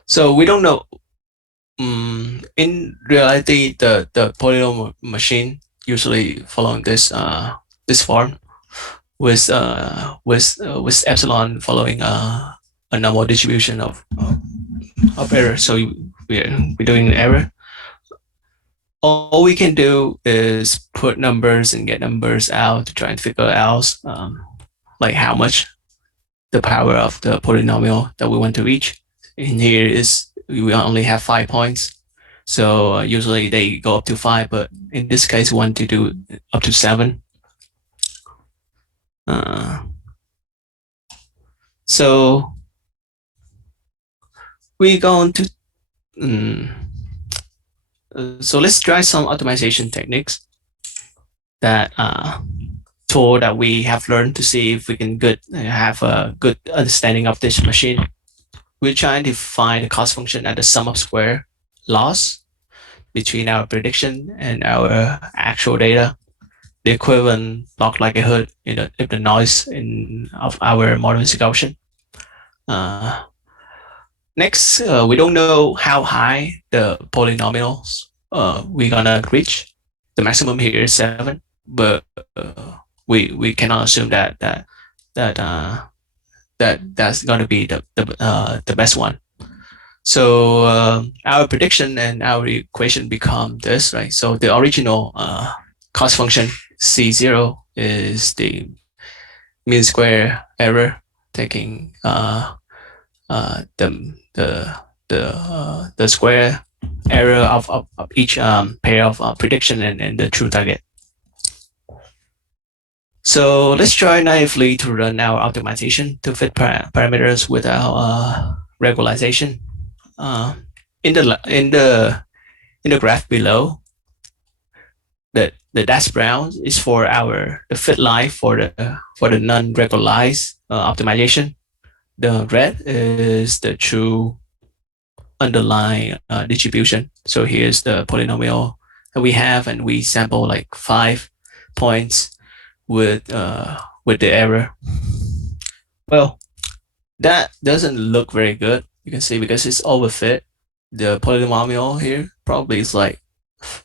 So we don't know. In reality, the polynomial machine usually following this this form with epsilon following a normal distribution of error. So we're doing an error. All we can do is put numbers and get numbers out to try and figure out like how much the power of the polynomial that we want to reach. In here is we only have 5 points, so usually they go up to 5, but in this case we want to do up to 7. So we're going to so let's try some optimization techniques that tool that we have learned to see if we can have a good understanding of this machine. We're trying to find the cost function at the sum of square loss between our prediction and our actual data, the equivalent log likelihood if the noise of our model is Gaussian. Next, we don't know how high the polynomials we're gonna reach. The maximum here is 7, but we cannot assume that's gonna be the best one. So our prediction and our equation become this, right? So the original cost function C0 is the mean square error, taking the square error of each pair of prediction and the true target. So let's try naively to run our optimization to fit parameters with our regularization. In the graph below, the dash brown is for the fit line for the non-regularized optimization. The red is the true underlying distribution. So here's the polynomial that we have, and we sample like 5 points with the error. Well, that doesn't look very good. You can see because it's overfit. The polynomial here probably is like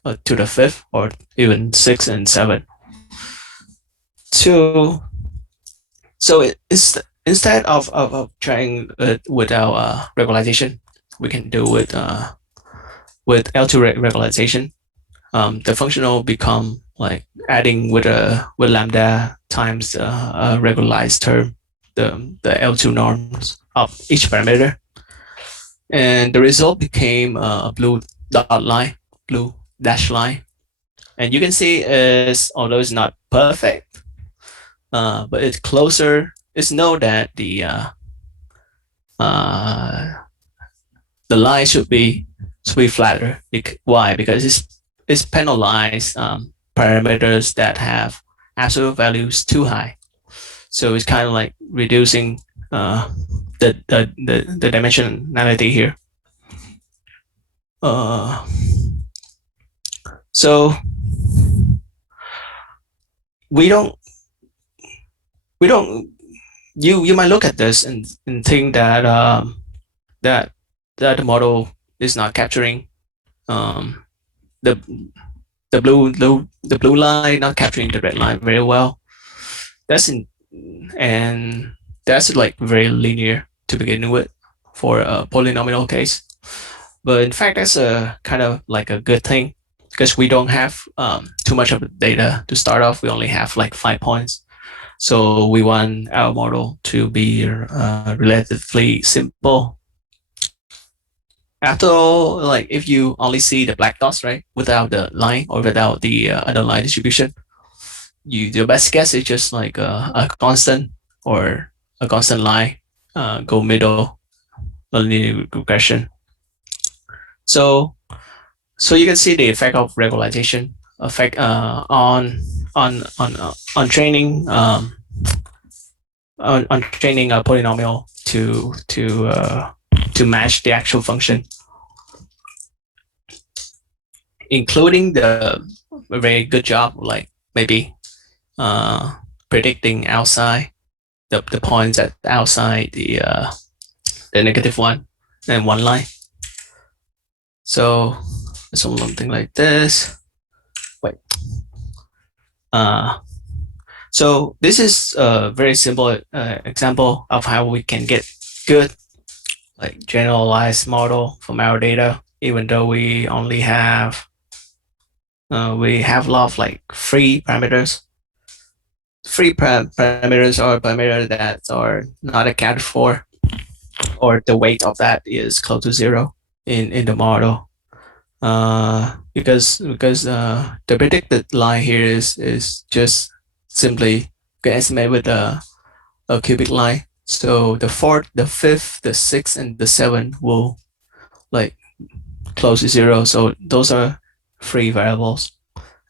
to the 5th or even 6 and 7. So it's instead of trying it with our regularization, we can do with L2 regularization. The functional become like adding with lambda times a regularized term, the L2 norms of each parameter, and the result became a blue dash line. And you can see although it's not perfect, but it's closer. It's known that the line should be flatter. Why? Because it's penalized parameters that have absolute values too high. So it's kind of like reducing the dimensionality here. So you might look at this and think that that the model is not capturing the the blue line not capturing the red line very well. And that's like very linear to begin with for a polynomial case. But in fact, that's a kind of like a good thing because we don't have too much of the data to start off. We only have like 5 points. So we want our model to be relatively simple. After all, like if you only see the black dots, right, without the line or without the underlying distribution, your best guess is just like a constant or a constant line, go middle, a linear regression. So you can see the effect of regularization effect on training on training a polynomial to match the actual function, including the very good job like maybe predicting outside the points at outside the negative one and one line. So something like this. Wait. So this is a very simple example of how we can get good like generalized model from our data, even though we only have a lot of like free parameters. Free parameters are parameters that are not accounted for, or the weight of that is close to 0 in the model. Because the predicted line here is just simply can estimate with a cubic line. So the 4th, the 5th, the 6th, and the 7th will like close to 0. So those are free variables.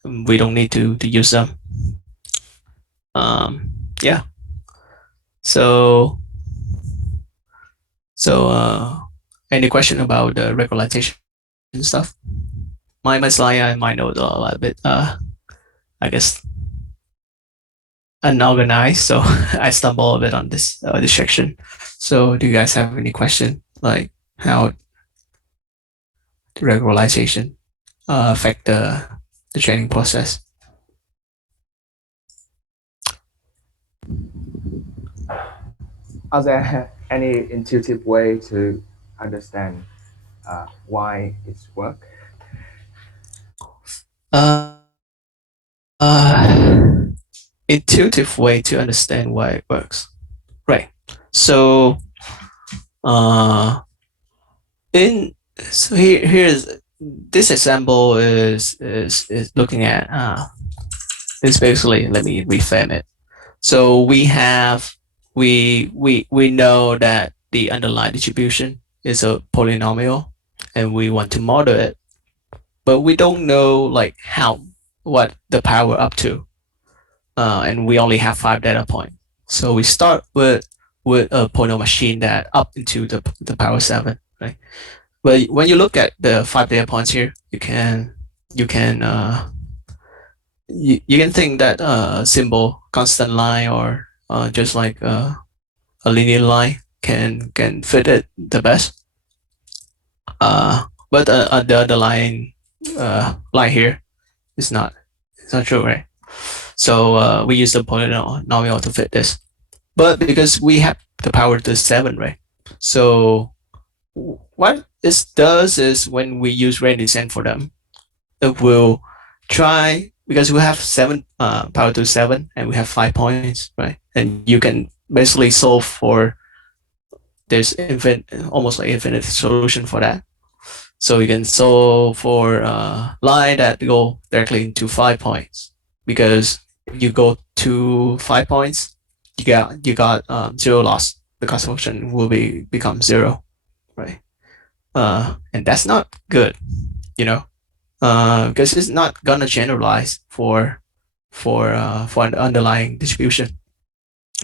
We don't need to use them. Yeah. So any question about the regularization and stuff? My slide, I might know a little bit, I guess, unorganized, so I stumble a bit on this section. So do you guys have any question, like how the regularization affect the training process? Are there any intuitive way to understand why it's work? Intuitive way to understand why it works, right? So here's this example is looking at this. Basically, let me reframe it. So we know that the underlying distribution is a polynomial and we want to model it, but we don't know like what the power up to, and we only have 5 data points. So we start with a polynomial machine that up into the power 7, right? But when you look at the 5 data points here, you can think that simple constant line or just like a linear line can fit it the best. But the underlying line here is not true, right? So we use the polynomial to fit this. But because we have the power to 7, right? So what this does is when we use gradient descent for them, it will try, because we have 7 power to 7 and we have 5 points, right? And you can basically solve for this almost like infinite solution for that. So you can solve for a line that go directly into 5 points, because if you go to 5 points, you got 0 loss. The cost function will become 0, right? And that's not good, you know, because it's not gonna generalize for an underlying distribution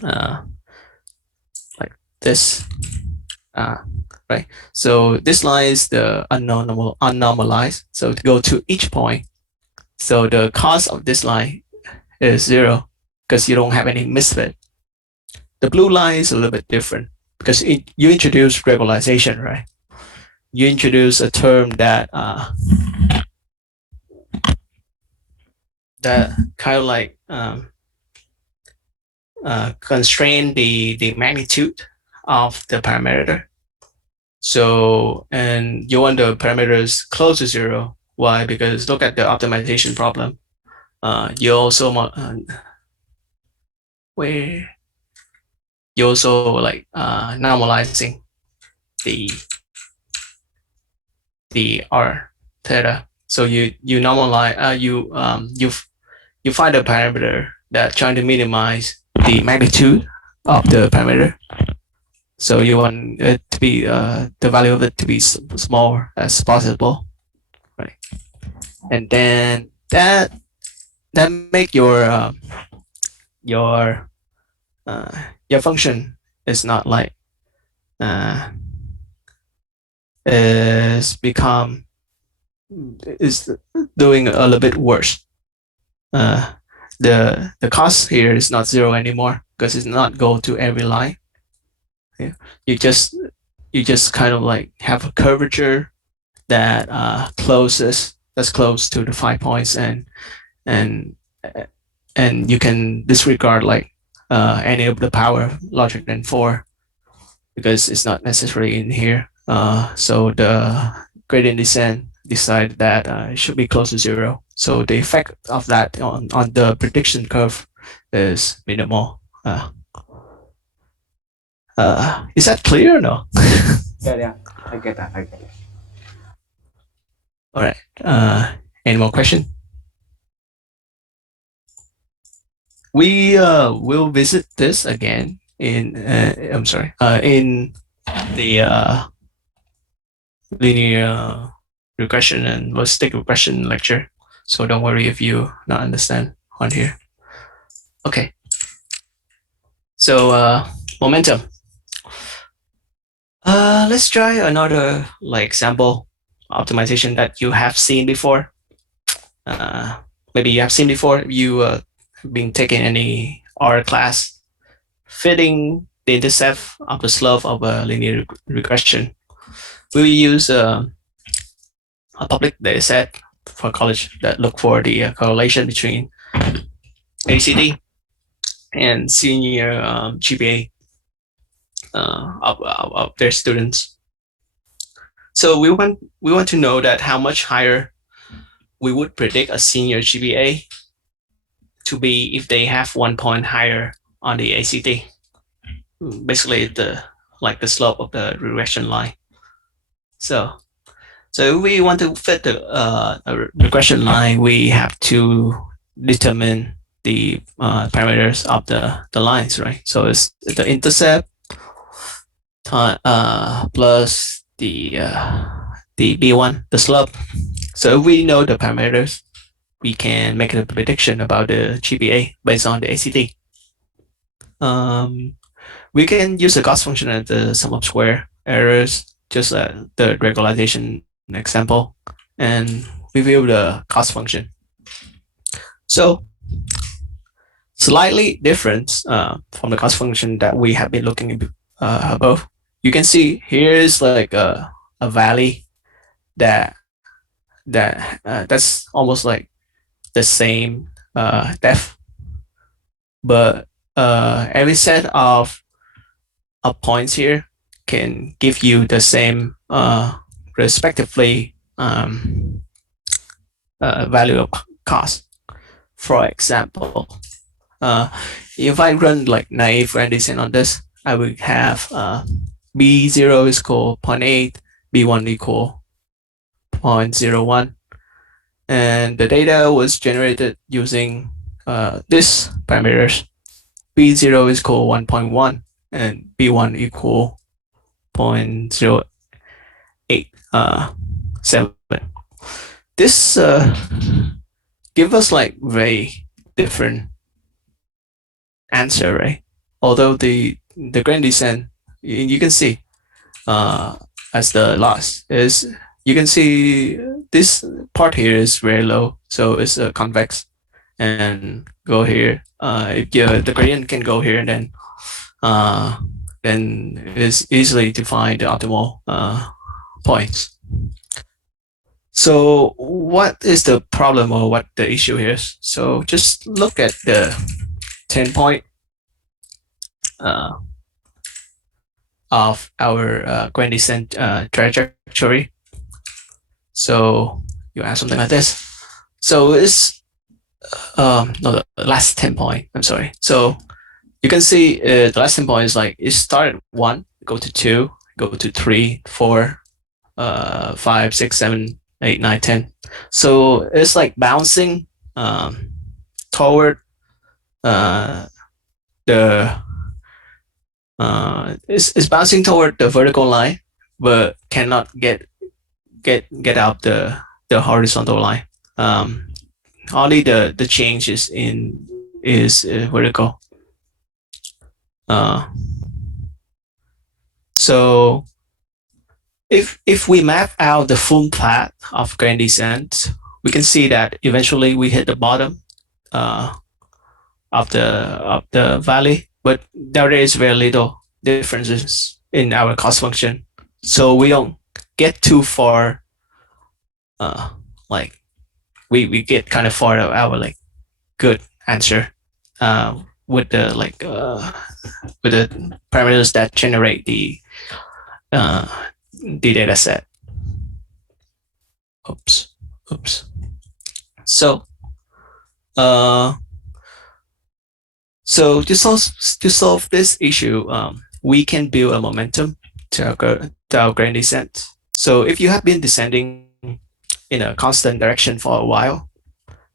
like this, right? So this line is the unnormalized. So to go to each point, so the cost of this line is 0 because you don't have any misfit. The blue line is a little bit different because you introduce regularization, right? You introduce a term that that kind of like constrain the magnitude of the parameter. So, and you want the parameters close to zero. Why? Because look at the optimization problem. You also where you also like normalizing the r theta. So you normalize you find a parameter that trying to minimize the magnitude of the parameter. So you want it to be the value of it to be small as possible, right? And then that make your function is not like is doing a little bit worse. The cost here is not zero anymore because it's not go to every line. Yeah. You just kind of like have a curvature that that's close to the 5 points, and you can disregard like any of the power larger than 4 because it's not necessarily in here. So the gradient descent decide that it should be close to 0. So the effect of that on the prediction curve is minimal. Is that clear or no? Yeah, I get that. All right. Any more question? We will visit this again in in the linear regression and logistic regression lecture. So don't worry if you not understand on here. Okay. So momentum. Let's try another like example optimization that you have seen before. Maybe you have seen before. You been taking any R class, fitting the intercept of the slope of a linear regression. We will use a public data set for college that look for the correlation between ACT and senior GPA of their students. So we want to know that how much higher we would predict a senior GPA to be if they have 1 point higher on the ACT. Basically, the slope of the regression line. So if we want to fit the regression line, we have to determine the parameters of the lines, right? So it's the intercept plus the B1, the slope. So if we know the parameters, we can make a prediction about the GPA based on the ACT. We can use the cost function as the sum of square errors, just the regularization example, and review the cost function. So slightly different from the cost function that we have been looking above. You can see here is like a valley that's almost like the same depth, but every set of points here can give you the same respectively value of cost. For example, if I run like naive gradient descent on this, I will have B0 is equal 0.8, B1 equal 0.01, and the data was generated using this parameters. B0 is equal 1.1 and B1 equal 0.087. This give us like very different answer, right? Although the gradient descent, you can see as the loss is, you can see this part here is very low, so it's convex, and go here. If the gradient can go here, then it is easily to find the optimal points. So what is the problem or what the issue here? So just look at the 10 point of our grand descent trajectory. So you add something like this. So it's no, the last 10 point. I'm sorry. So you can see the last 10 point is like it started at 1, go to 2, go to 3, 4, 5, 6, 7, 8, 9, 10. So it's like bouncing toward the it's bouncing toward the vertical line, but cannot get out the horizontal line. Only the change is vertical. So if we map out the full path of grand descent, we can see that eventually we hit the bottom of the valley, but there is very little differences in our cost function. So we don't get too far. Like we get kind of far of our like good answer with the like with the parameters that generate the data set. Oops. So so to solve this issue, we can build a momentum to our grand descent. So if you have been descending in a constant direction for a while,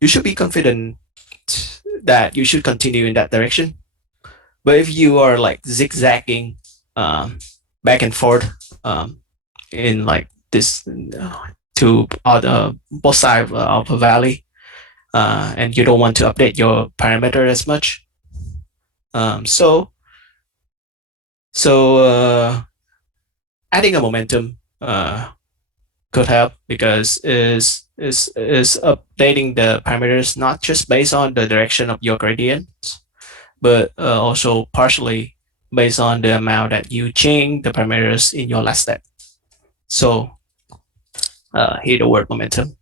you should be confident that you should continue in that direction. But if you are like zigzagging back and forth in like this to both sides of a valley, and you don't want to update your parameter as much, so adding a momentum could help, because is updating the parameters not just based on the direction of your gradient, but also partially based on the amount that you change the parameters in your last step. So here the word momentum.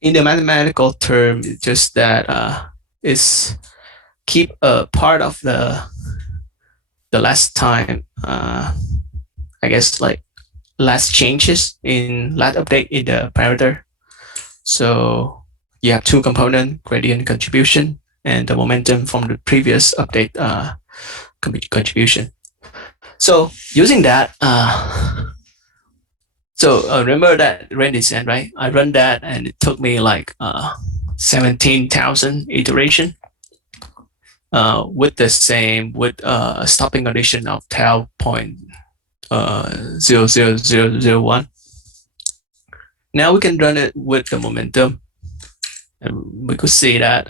In the mathematical term, it's just that is keep a part of the last time, I guess like last changes in last update in the parameter. So you have two component, gradient contribution and the momentum from the previous update contribution. So using that, remember that grand descent, right? I run that and it took me like 17,000 iteration with a stopping condition of tau 0.00001. Now we can run it with the momentum, and we could see that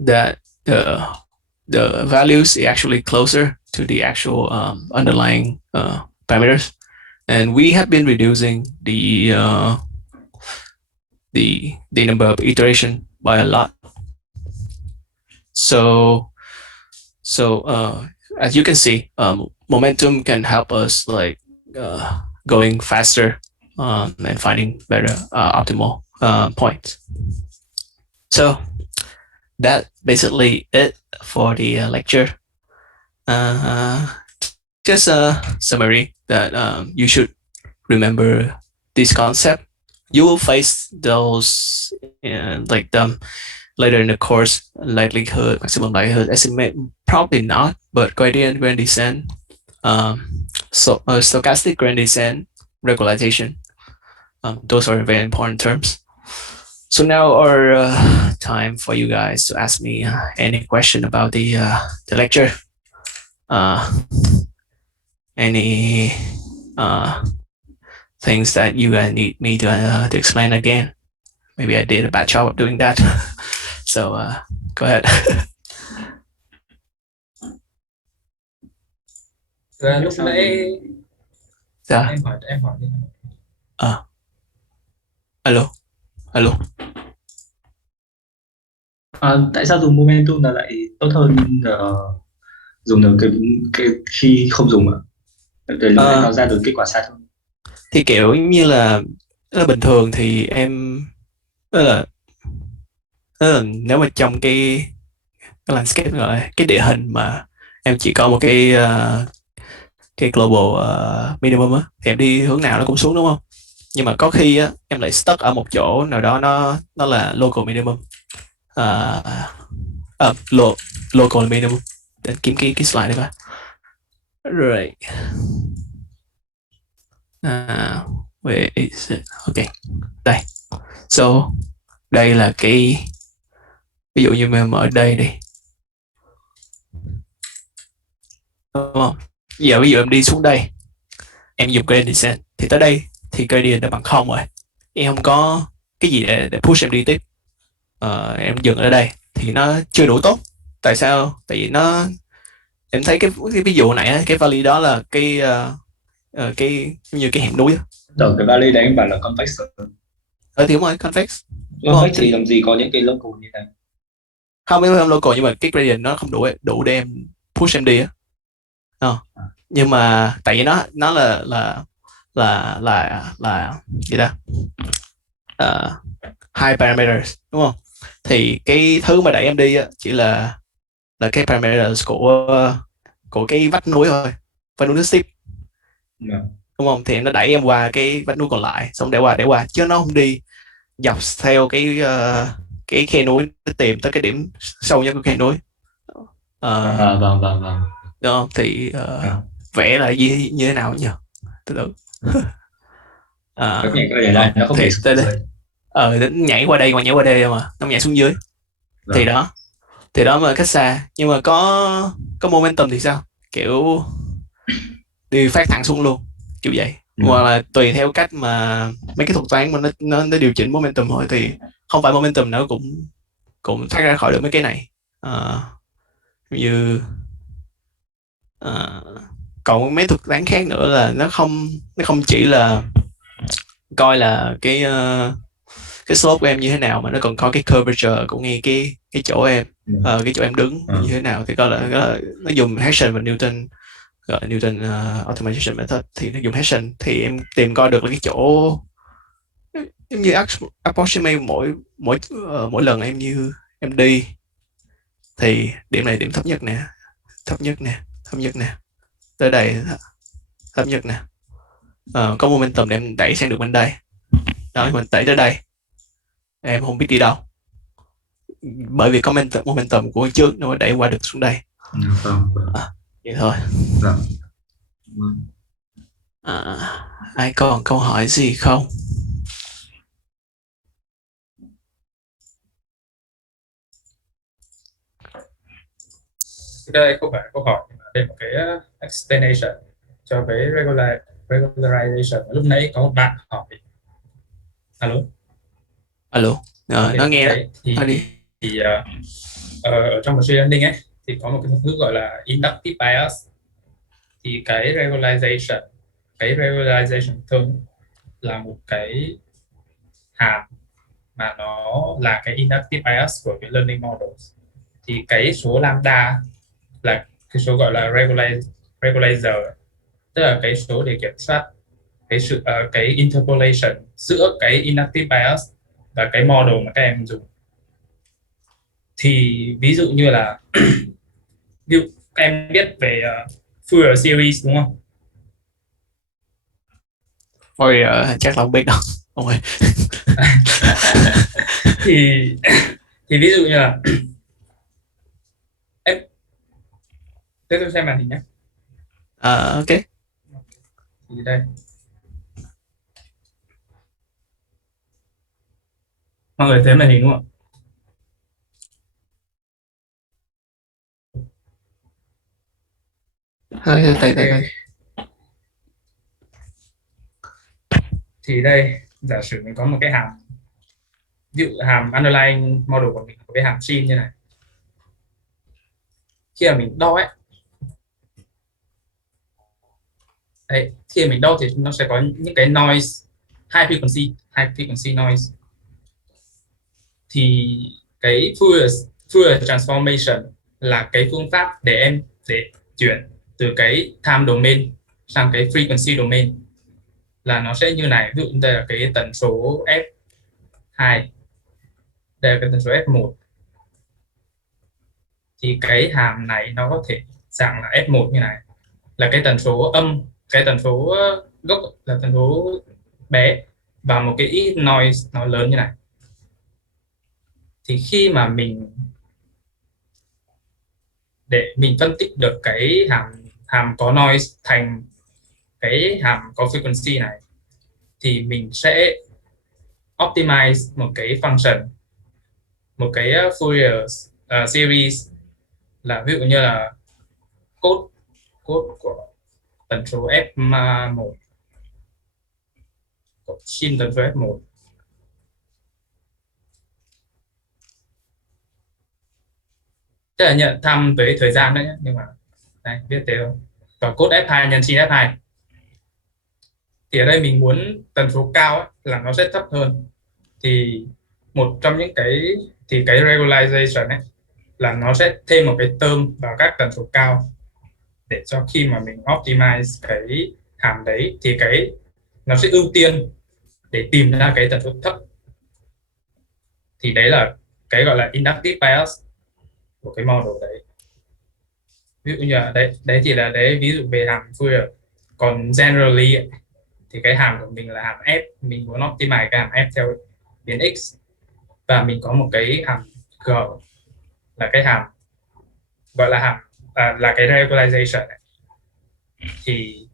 that the values are actually closer to the actual underlying parameters, and we have been reducing the number of iteration by a lot. So as you can see, momentum can help us like going faster and finding better optimal points. So that basically it for the lecture. Just a summary that you should remember this concept. You will face those like later in the course, likelihood, maximum likelihood estimate, probably not, but gradient, grand descent, stochastic grand descent, regularization. Those are very important terms. So now our time for you guys to ask me any question about the lecture. Any things that you guys need me to explain again. Maybe I did a bad job of doing that. So go ahead. Lúc nãy Dạ. em hỏi đi. Alo. Tại sao dùng momentum là lại tốt hơn dùng được cái khi không dùng ạ? Để nó ra được kết quả sai hơn. Thì kiểu như là Tức là bình thường thì em tức là, nếu mà trong cái landscape gọi là cái địa hình mà em chỉ có một cái global minimum á, thì em đi hướng nào nó cũng xuống đúng không? Nhưng mà có khi á em lại stuck ở một chỗ nào đó, nó là local minimum. uh, Local minimum. Để kiếm cái slide này coi. Rồi. Where is it? Ok, đây. So đây là cái, ví dụ như em ở đây đi, đúng không? Giờ ví dụ em đi xuống đây, em dùng gradient descent thì tới đây thì gradient đã bằng 0 rồi, em không có cái gì để push em đi tiếp. Em dừng ở đây thì nó chưa đủ tốt. Tại sao? Tại vì em thấy cái ví dụ này cái valley đó là cái như cái hẻm núi á. Ở cái valley đấy anh bảo là convex. Thì đúng rồi, convex. Convex thì làm gì có những cái local như thế. Không local, nhưng mà cái gradient nó không đủ để em push em đi á. Nhưng mà tại vì nó là gì ta, high parameters đúng không? Thì cái thứ mà đẩy em đi á chỉ là cái parameters của cái vách núi thôi, vách núi nó steep, đúng không? Thì nó đẩy em qua cái vách núi còn lại, xong để qua chứ nó không đi dọc theo cái khe núi để tìm tới cái điểm sâu nhất của khe núi. Vâng. Đúng không? Thì vẽ là gì như thế nào nhỉ? Từ từ. Các nhảy qua đây nó không nhảy xuống dưới. Nhảy qua đây mà nó nhảy xuống dưới. Thì đó mà cách xa, nhưng mà có momentum thì sao? Kiểu đi phát thẳng xuống luôn, kiểu vậy. Hoặc là tùy theo cách mà mấy cái thuật toán mà nó điều chỉnh momentum thôi, thì không phải momentum nào cũng thoát ra khỏi được mấy cái này. Như còn mấy thuật toán khác nữa là nó không chỉ là coi là cái slope của em như thế nào, mà nó còn có cái curvature của ngay cái chỗ em, cái chỗ em đứng như thế nào. Thì coi là nó dùng Hessian và Newton, gọi là Newton optimization method, thì nó dùng Hessian thì em tìm coi được là cái chỗ giống như approximate mỗi lần em đi thì điểm này điểm thấp nhất nè, tới đây thấp nhất nè. Có momentum để em đẩy sang được bên đây đó, mình đẩy tới đây em không biết đi đâu, bởi vì có momentum của trước nó đẩy qua được xuống đây. Vậy thôi. Ai còn câu hỏi gì không? Đây không phải câu hỏi, mà đây một cái explanation cho cái regularization. Lúc nãy có một bạn hỏi. Alo. Nó nghe đấy, thì ở trong machine learning ấy thì có một cái thứ gọi là inductive bias. Thì cái regularization term là một cái hàm mà nó là cái inductive bias của cái learning models. Thì cái số lambda là cái số gọi là regularizer, tức là cái số để kiểm soát cái interpolation giữa cái inductive bias và cái model mà các em dùng. Thì ví dụ như là các em biết về Fourier series đúng không? Fourier chắc là không biết đâu ông ơi. thì ví dụ như là em tôi xem màn hình nhé. Ok. Thì đây, mọi người thấy màn hình đúng không? Đây. Thì đây, giả sử mình có một cái hàm, ví dụ hàm underlying model của mình có cái hàm sin như này. Khi mà mình đo ấy, đấy, khi mà mình đo thì nó sẽ có những cái noise, high frequency noise. Thì cái Fourier transformation là cái phương pháp để chuyển từ cái time domain sang cái frequency domain. là nó sẽ như này. Ví dụ đây là cái tần số F2, đây là cái tần số F1, thì cái hàm này nó có thể dạng là F1 như này, là cái tần số âm, cái tần số gốc là tần số bé, và một cái ít noise nó lớn như này. Thì khi mà để mình phân tích được cái hàm có noise thành cái hàm có frequency này, thì mình sẽ optimize một cái function, một cái Fourier series, là ví dụ như là cos của tần số F1, sin tần số F1, tức là nhận thăm với thời gian đấy nhé, nhưng mà đây viết thế thôi, và cos F2 nhân sin F2. Thì ở đây mình muốn tần số cao ấy, là nó sẽ thấp hơn, thì một trong những cái thì cái regularization ấy là nó sẽ thêm một cái term vào các tần số cao, để cho khi mà mình optimize cái hàm đấy thì cái nó sẽ ưu tiên để tìm ra cái tần số thấp. Thì đấy là cái gọi là inductive bias của cái model đấy. Ví dụ như là đấy thì là đấy ví dụ về hàm Fourier. Còn generally thì cái hàm của mình là hàm f, mình muốn optimize cái hàm f theo biến x, và mình có một cái hàm g là cái hàm gọi là là cái regularization này. Thì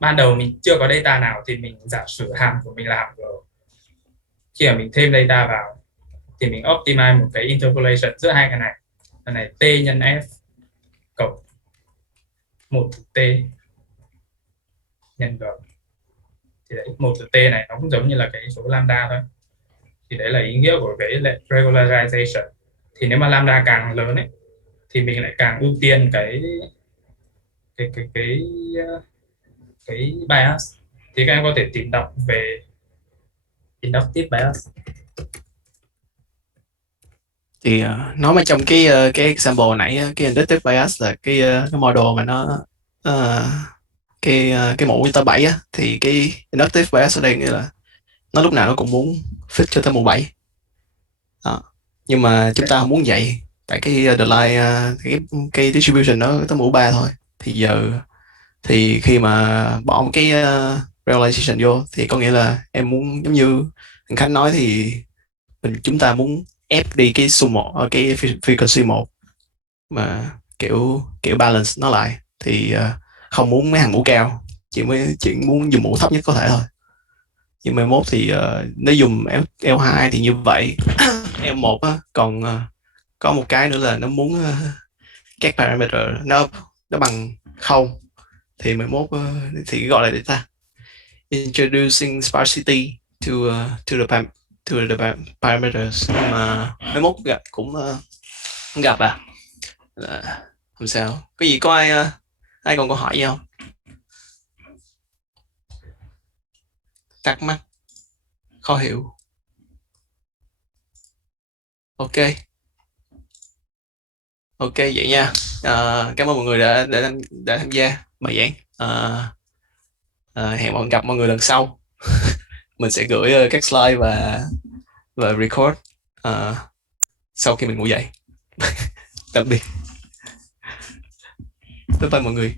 ban đầu mình chưa có data nào thì mình giả sử hàm của mình là hàm g. Khi mà mình thêm data vào thì mình optimize một cái interpolation giữa hai cái này t nhân f cộng 1 t nhân g. Thì đấy, 1 t này nó cũng giống như là cái số lambda thôi. Thì đấy là ý nghĩa của cái regularization. Thì nếu mà lambda càng lớn ấy, thì mình lại càng ưu tiên cái bias. Thì các em có thể tìm đọc về inductive bias. Thì nói mà trong cái example nãy, cái inductive bias là cái model mà nó cái mũ tới 7 á, thì cái inductive bias ở đây nghĩa là nó lúc nào nó cũng muốn fit cho tới mũ 7. Đó. Nhưng mà chúng ta không muốn vậy, tại cái deadline cái distribution nó tới mũ 3 thôi. Thì giờ thì khi mà bỏ một cái realization vô thì có nghĩa là em muốn, giống như thằng Khánh nói, thì chúng ta muốn ép đi cái số 1, cái frequency 1 mà kiểu balance nó lại, thì không muốn mấy hàng mũ cao, chỉ muốn dùng mũ thấp nhất có thể thôi. Nhưng mà mốt thì nếu dùng L2 thì như vậy. L1 á, còn có một cái nữa là nó muốn các parameter nó bằng 0, thì 11 thì gọi là để ta introducing sparsity to the parameters. Nhưng mà 11 cũng gặp làm sao, có gì, có ai còn câu hỏi gì không, thắc mắc, khó hiểu? Ok vậy nha. Cảm ơn mọi người đã tham gia bài giảng. Hẹn gặp mọi người lần sau. Mình sẽ gửi các slide và record sau khi mình ngủ dậy. Tạm biệt. Bye bye mọi người.